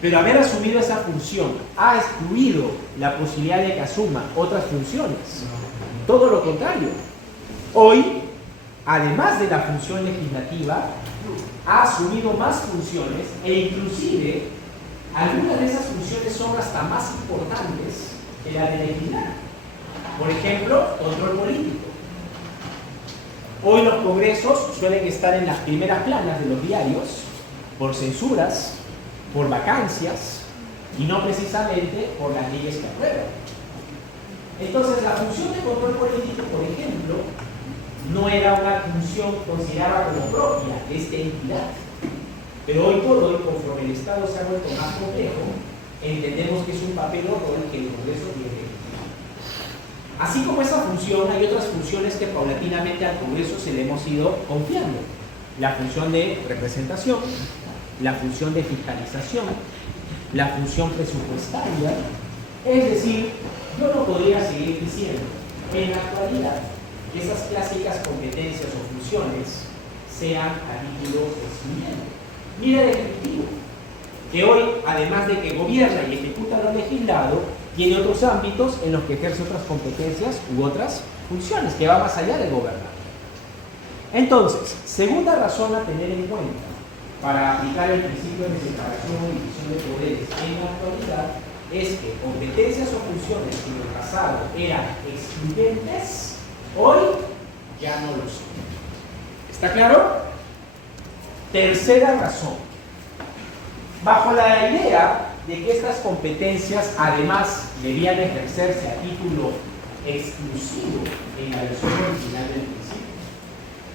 pero haber asumido esa función ha excluido la posibilidad de que asuma otras funciones. Todo lo contrario. Hoy, además de la función legislativa, ha asumido más funciones e inclusive algunas de esas funciones son hasta más importantes que la de legislar. Por ejemplo, control político. Hoy los congresos suelen estar en las primeras planas de los diarios por censuras, por vacancias y no precisamente por las leyes que aprueban. Entonces, la función de control político, por ejemplo, no era una función considerada como propia de esta entidad. Pero hoy por hoy, conforme el Estado se ha vuelto más complejo, entendemos que es un papel o rol que el Congreso tiene. Así como esa función, hay otras funciones que paulatinamente al Congreso se le hemos ido confiando. La función de representación, la función de fiscalización, la función presupuestaria. Es decir, yo no podría seguir diciendo en la actualidad que esas clásicas competencias o funciones sean a título excluyente. Mira el Ejecutivo, que hoy, además de que gobierna y ejecuta lo legislado, tiene otros ámbitos en los que ejerce otras competencias u otras funciones, que va más allá de gobernar. Entonces, segunda razón a tener en cuenta para aplicar el principio de separación o división de poderes en la actualidad es que competencias o funciones que en el pasado eran excluyentes, hoy ya no lo son. ¿Está claro? Tercera razón. Bajo la idea de que estas competencias además debían ejercerse a título exclusivo en la versión original del principio.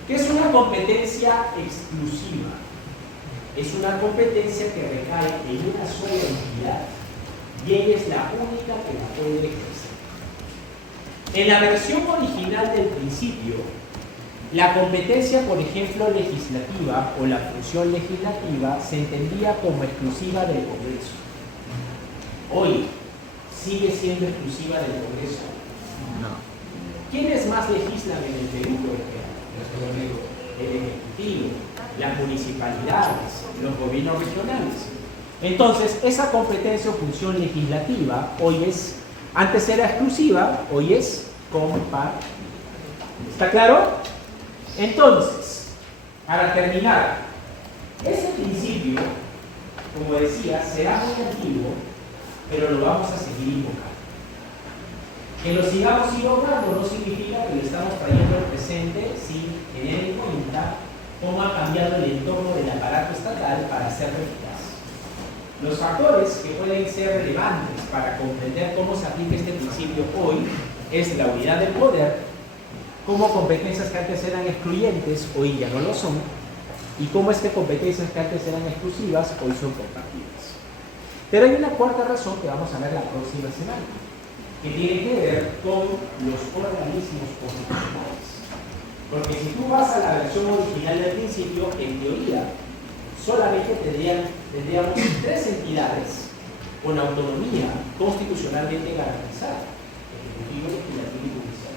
¿Qué es una competencia exclusiva? Es una competencia que recae en una sola entidad y ella es la única que la puede ejercer. En la versión original del principio, la competencia, por ejemplo, legislativa o la función legislativa se entendía como exclusiva del Congreso. Hoy, ¿sigue siendo exclusiva del Congreso? No. ¿Quiénes más legislan en el Perú, por ejemplo? El Ejecutivo, las municipalidades, los gobiernos regionales. Entonces, esa competencia o función legislativa hoy es, antes era exclusiva, hoy es compartida. ¿Está claro? Entonces, para terminar, ese principio como decía, será muy antiguo, pero lo vamos a seguir invocando. Que lo sigamos invocando no significa que lo estamos trayendo al presente sin tener en cuenta cómo ha cambiado el entorno del aparato estatal para ser eficaz. Los factores que pueden ser relevantes para comprender cómo se aplica este principio hoy es la unidad del poder, cómo competencias que antes eran excluyentes hoy ya no lo son, y cómo es que competencias que antes eran exclusivas hoy son compartidas. Pero hay una cuarta razón que vamos a ver la próxima semana, que tiene que ver con los organismos constitucionales. Porque si tú vas a la versión original del principio, en teoría, solamente tendríamos tres entidades con autonomía constitucionalmente garantizada: ejecutivo, legislativo y judicial.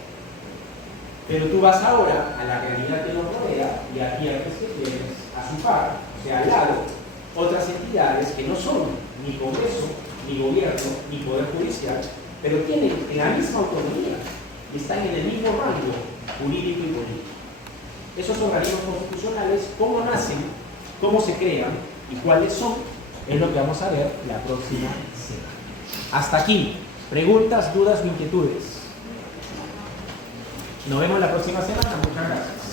Pero tú vas ahora a la realidad que nos rodea y adviertes que tienes a su par, o sea, al lado, otras entidades que no son ni Congreso, ni Gobierno, ni Poder Judicial, pero tienen la misma autonomía y están en el mismo rango jurídico y político. Esos organismos constitucionales, cómo nacen, cómo se crean y cuáles son, es lo que vamos a ver la próxima semana. Hasta aquí. Preguntas, dudas o inquietudes. Nos vemos la próxima semana. Muchas gracias.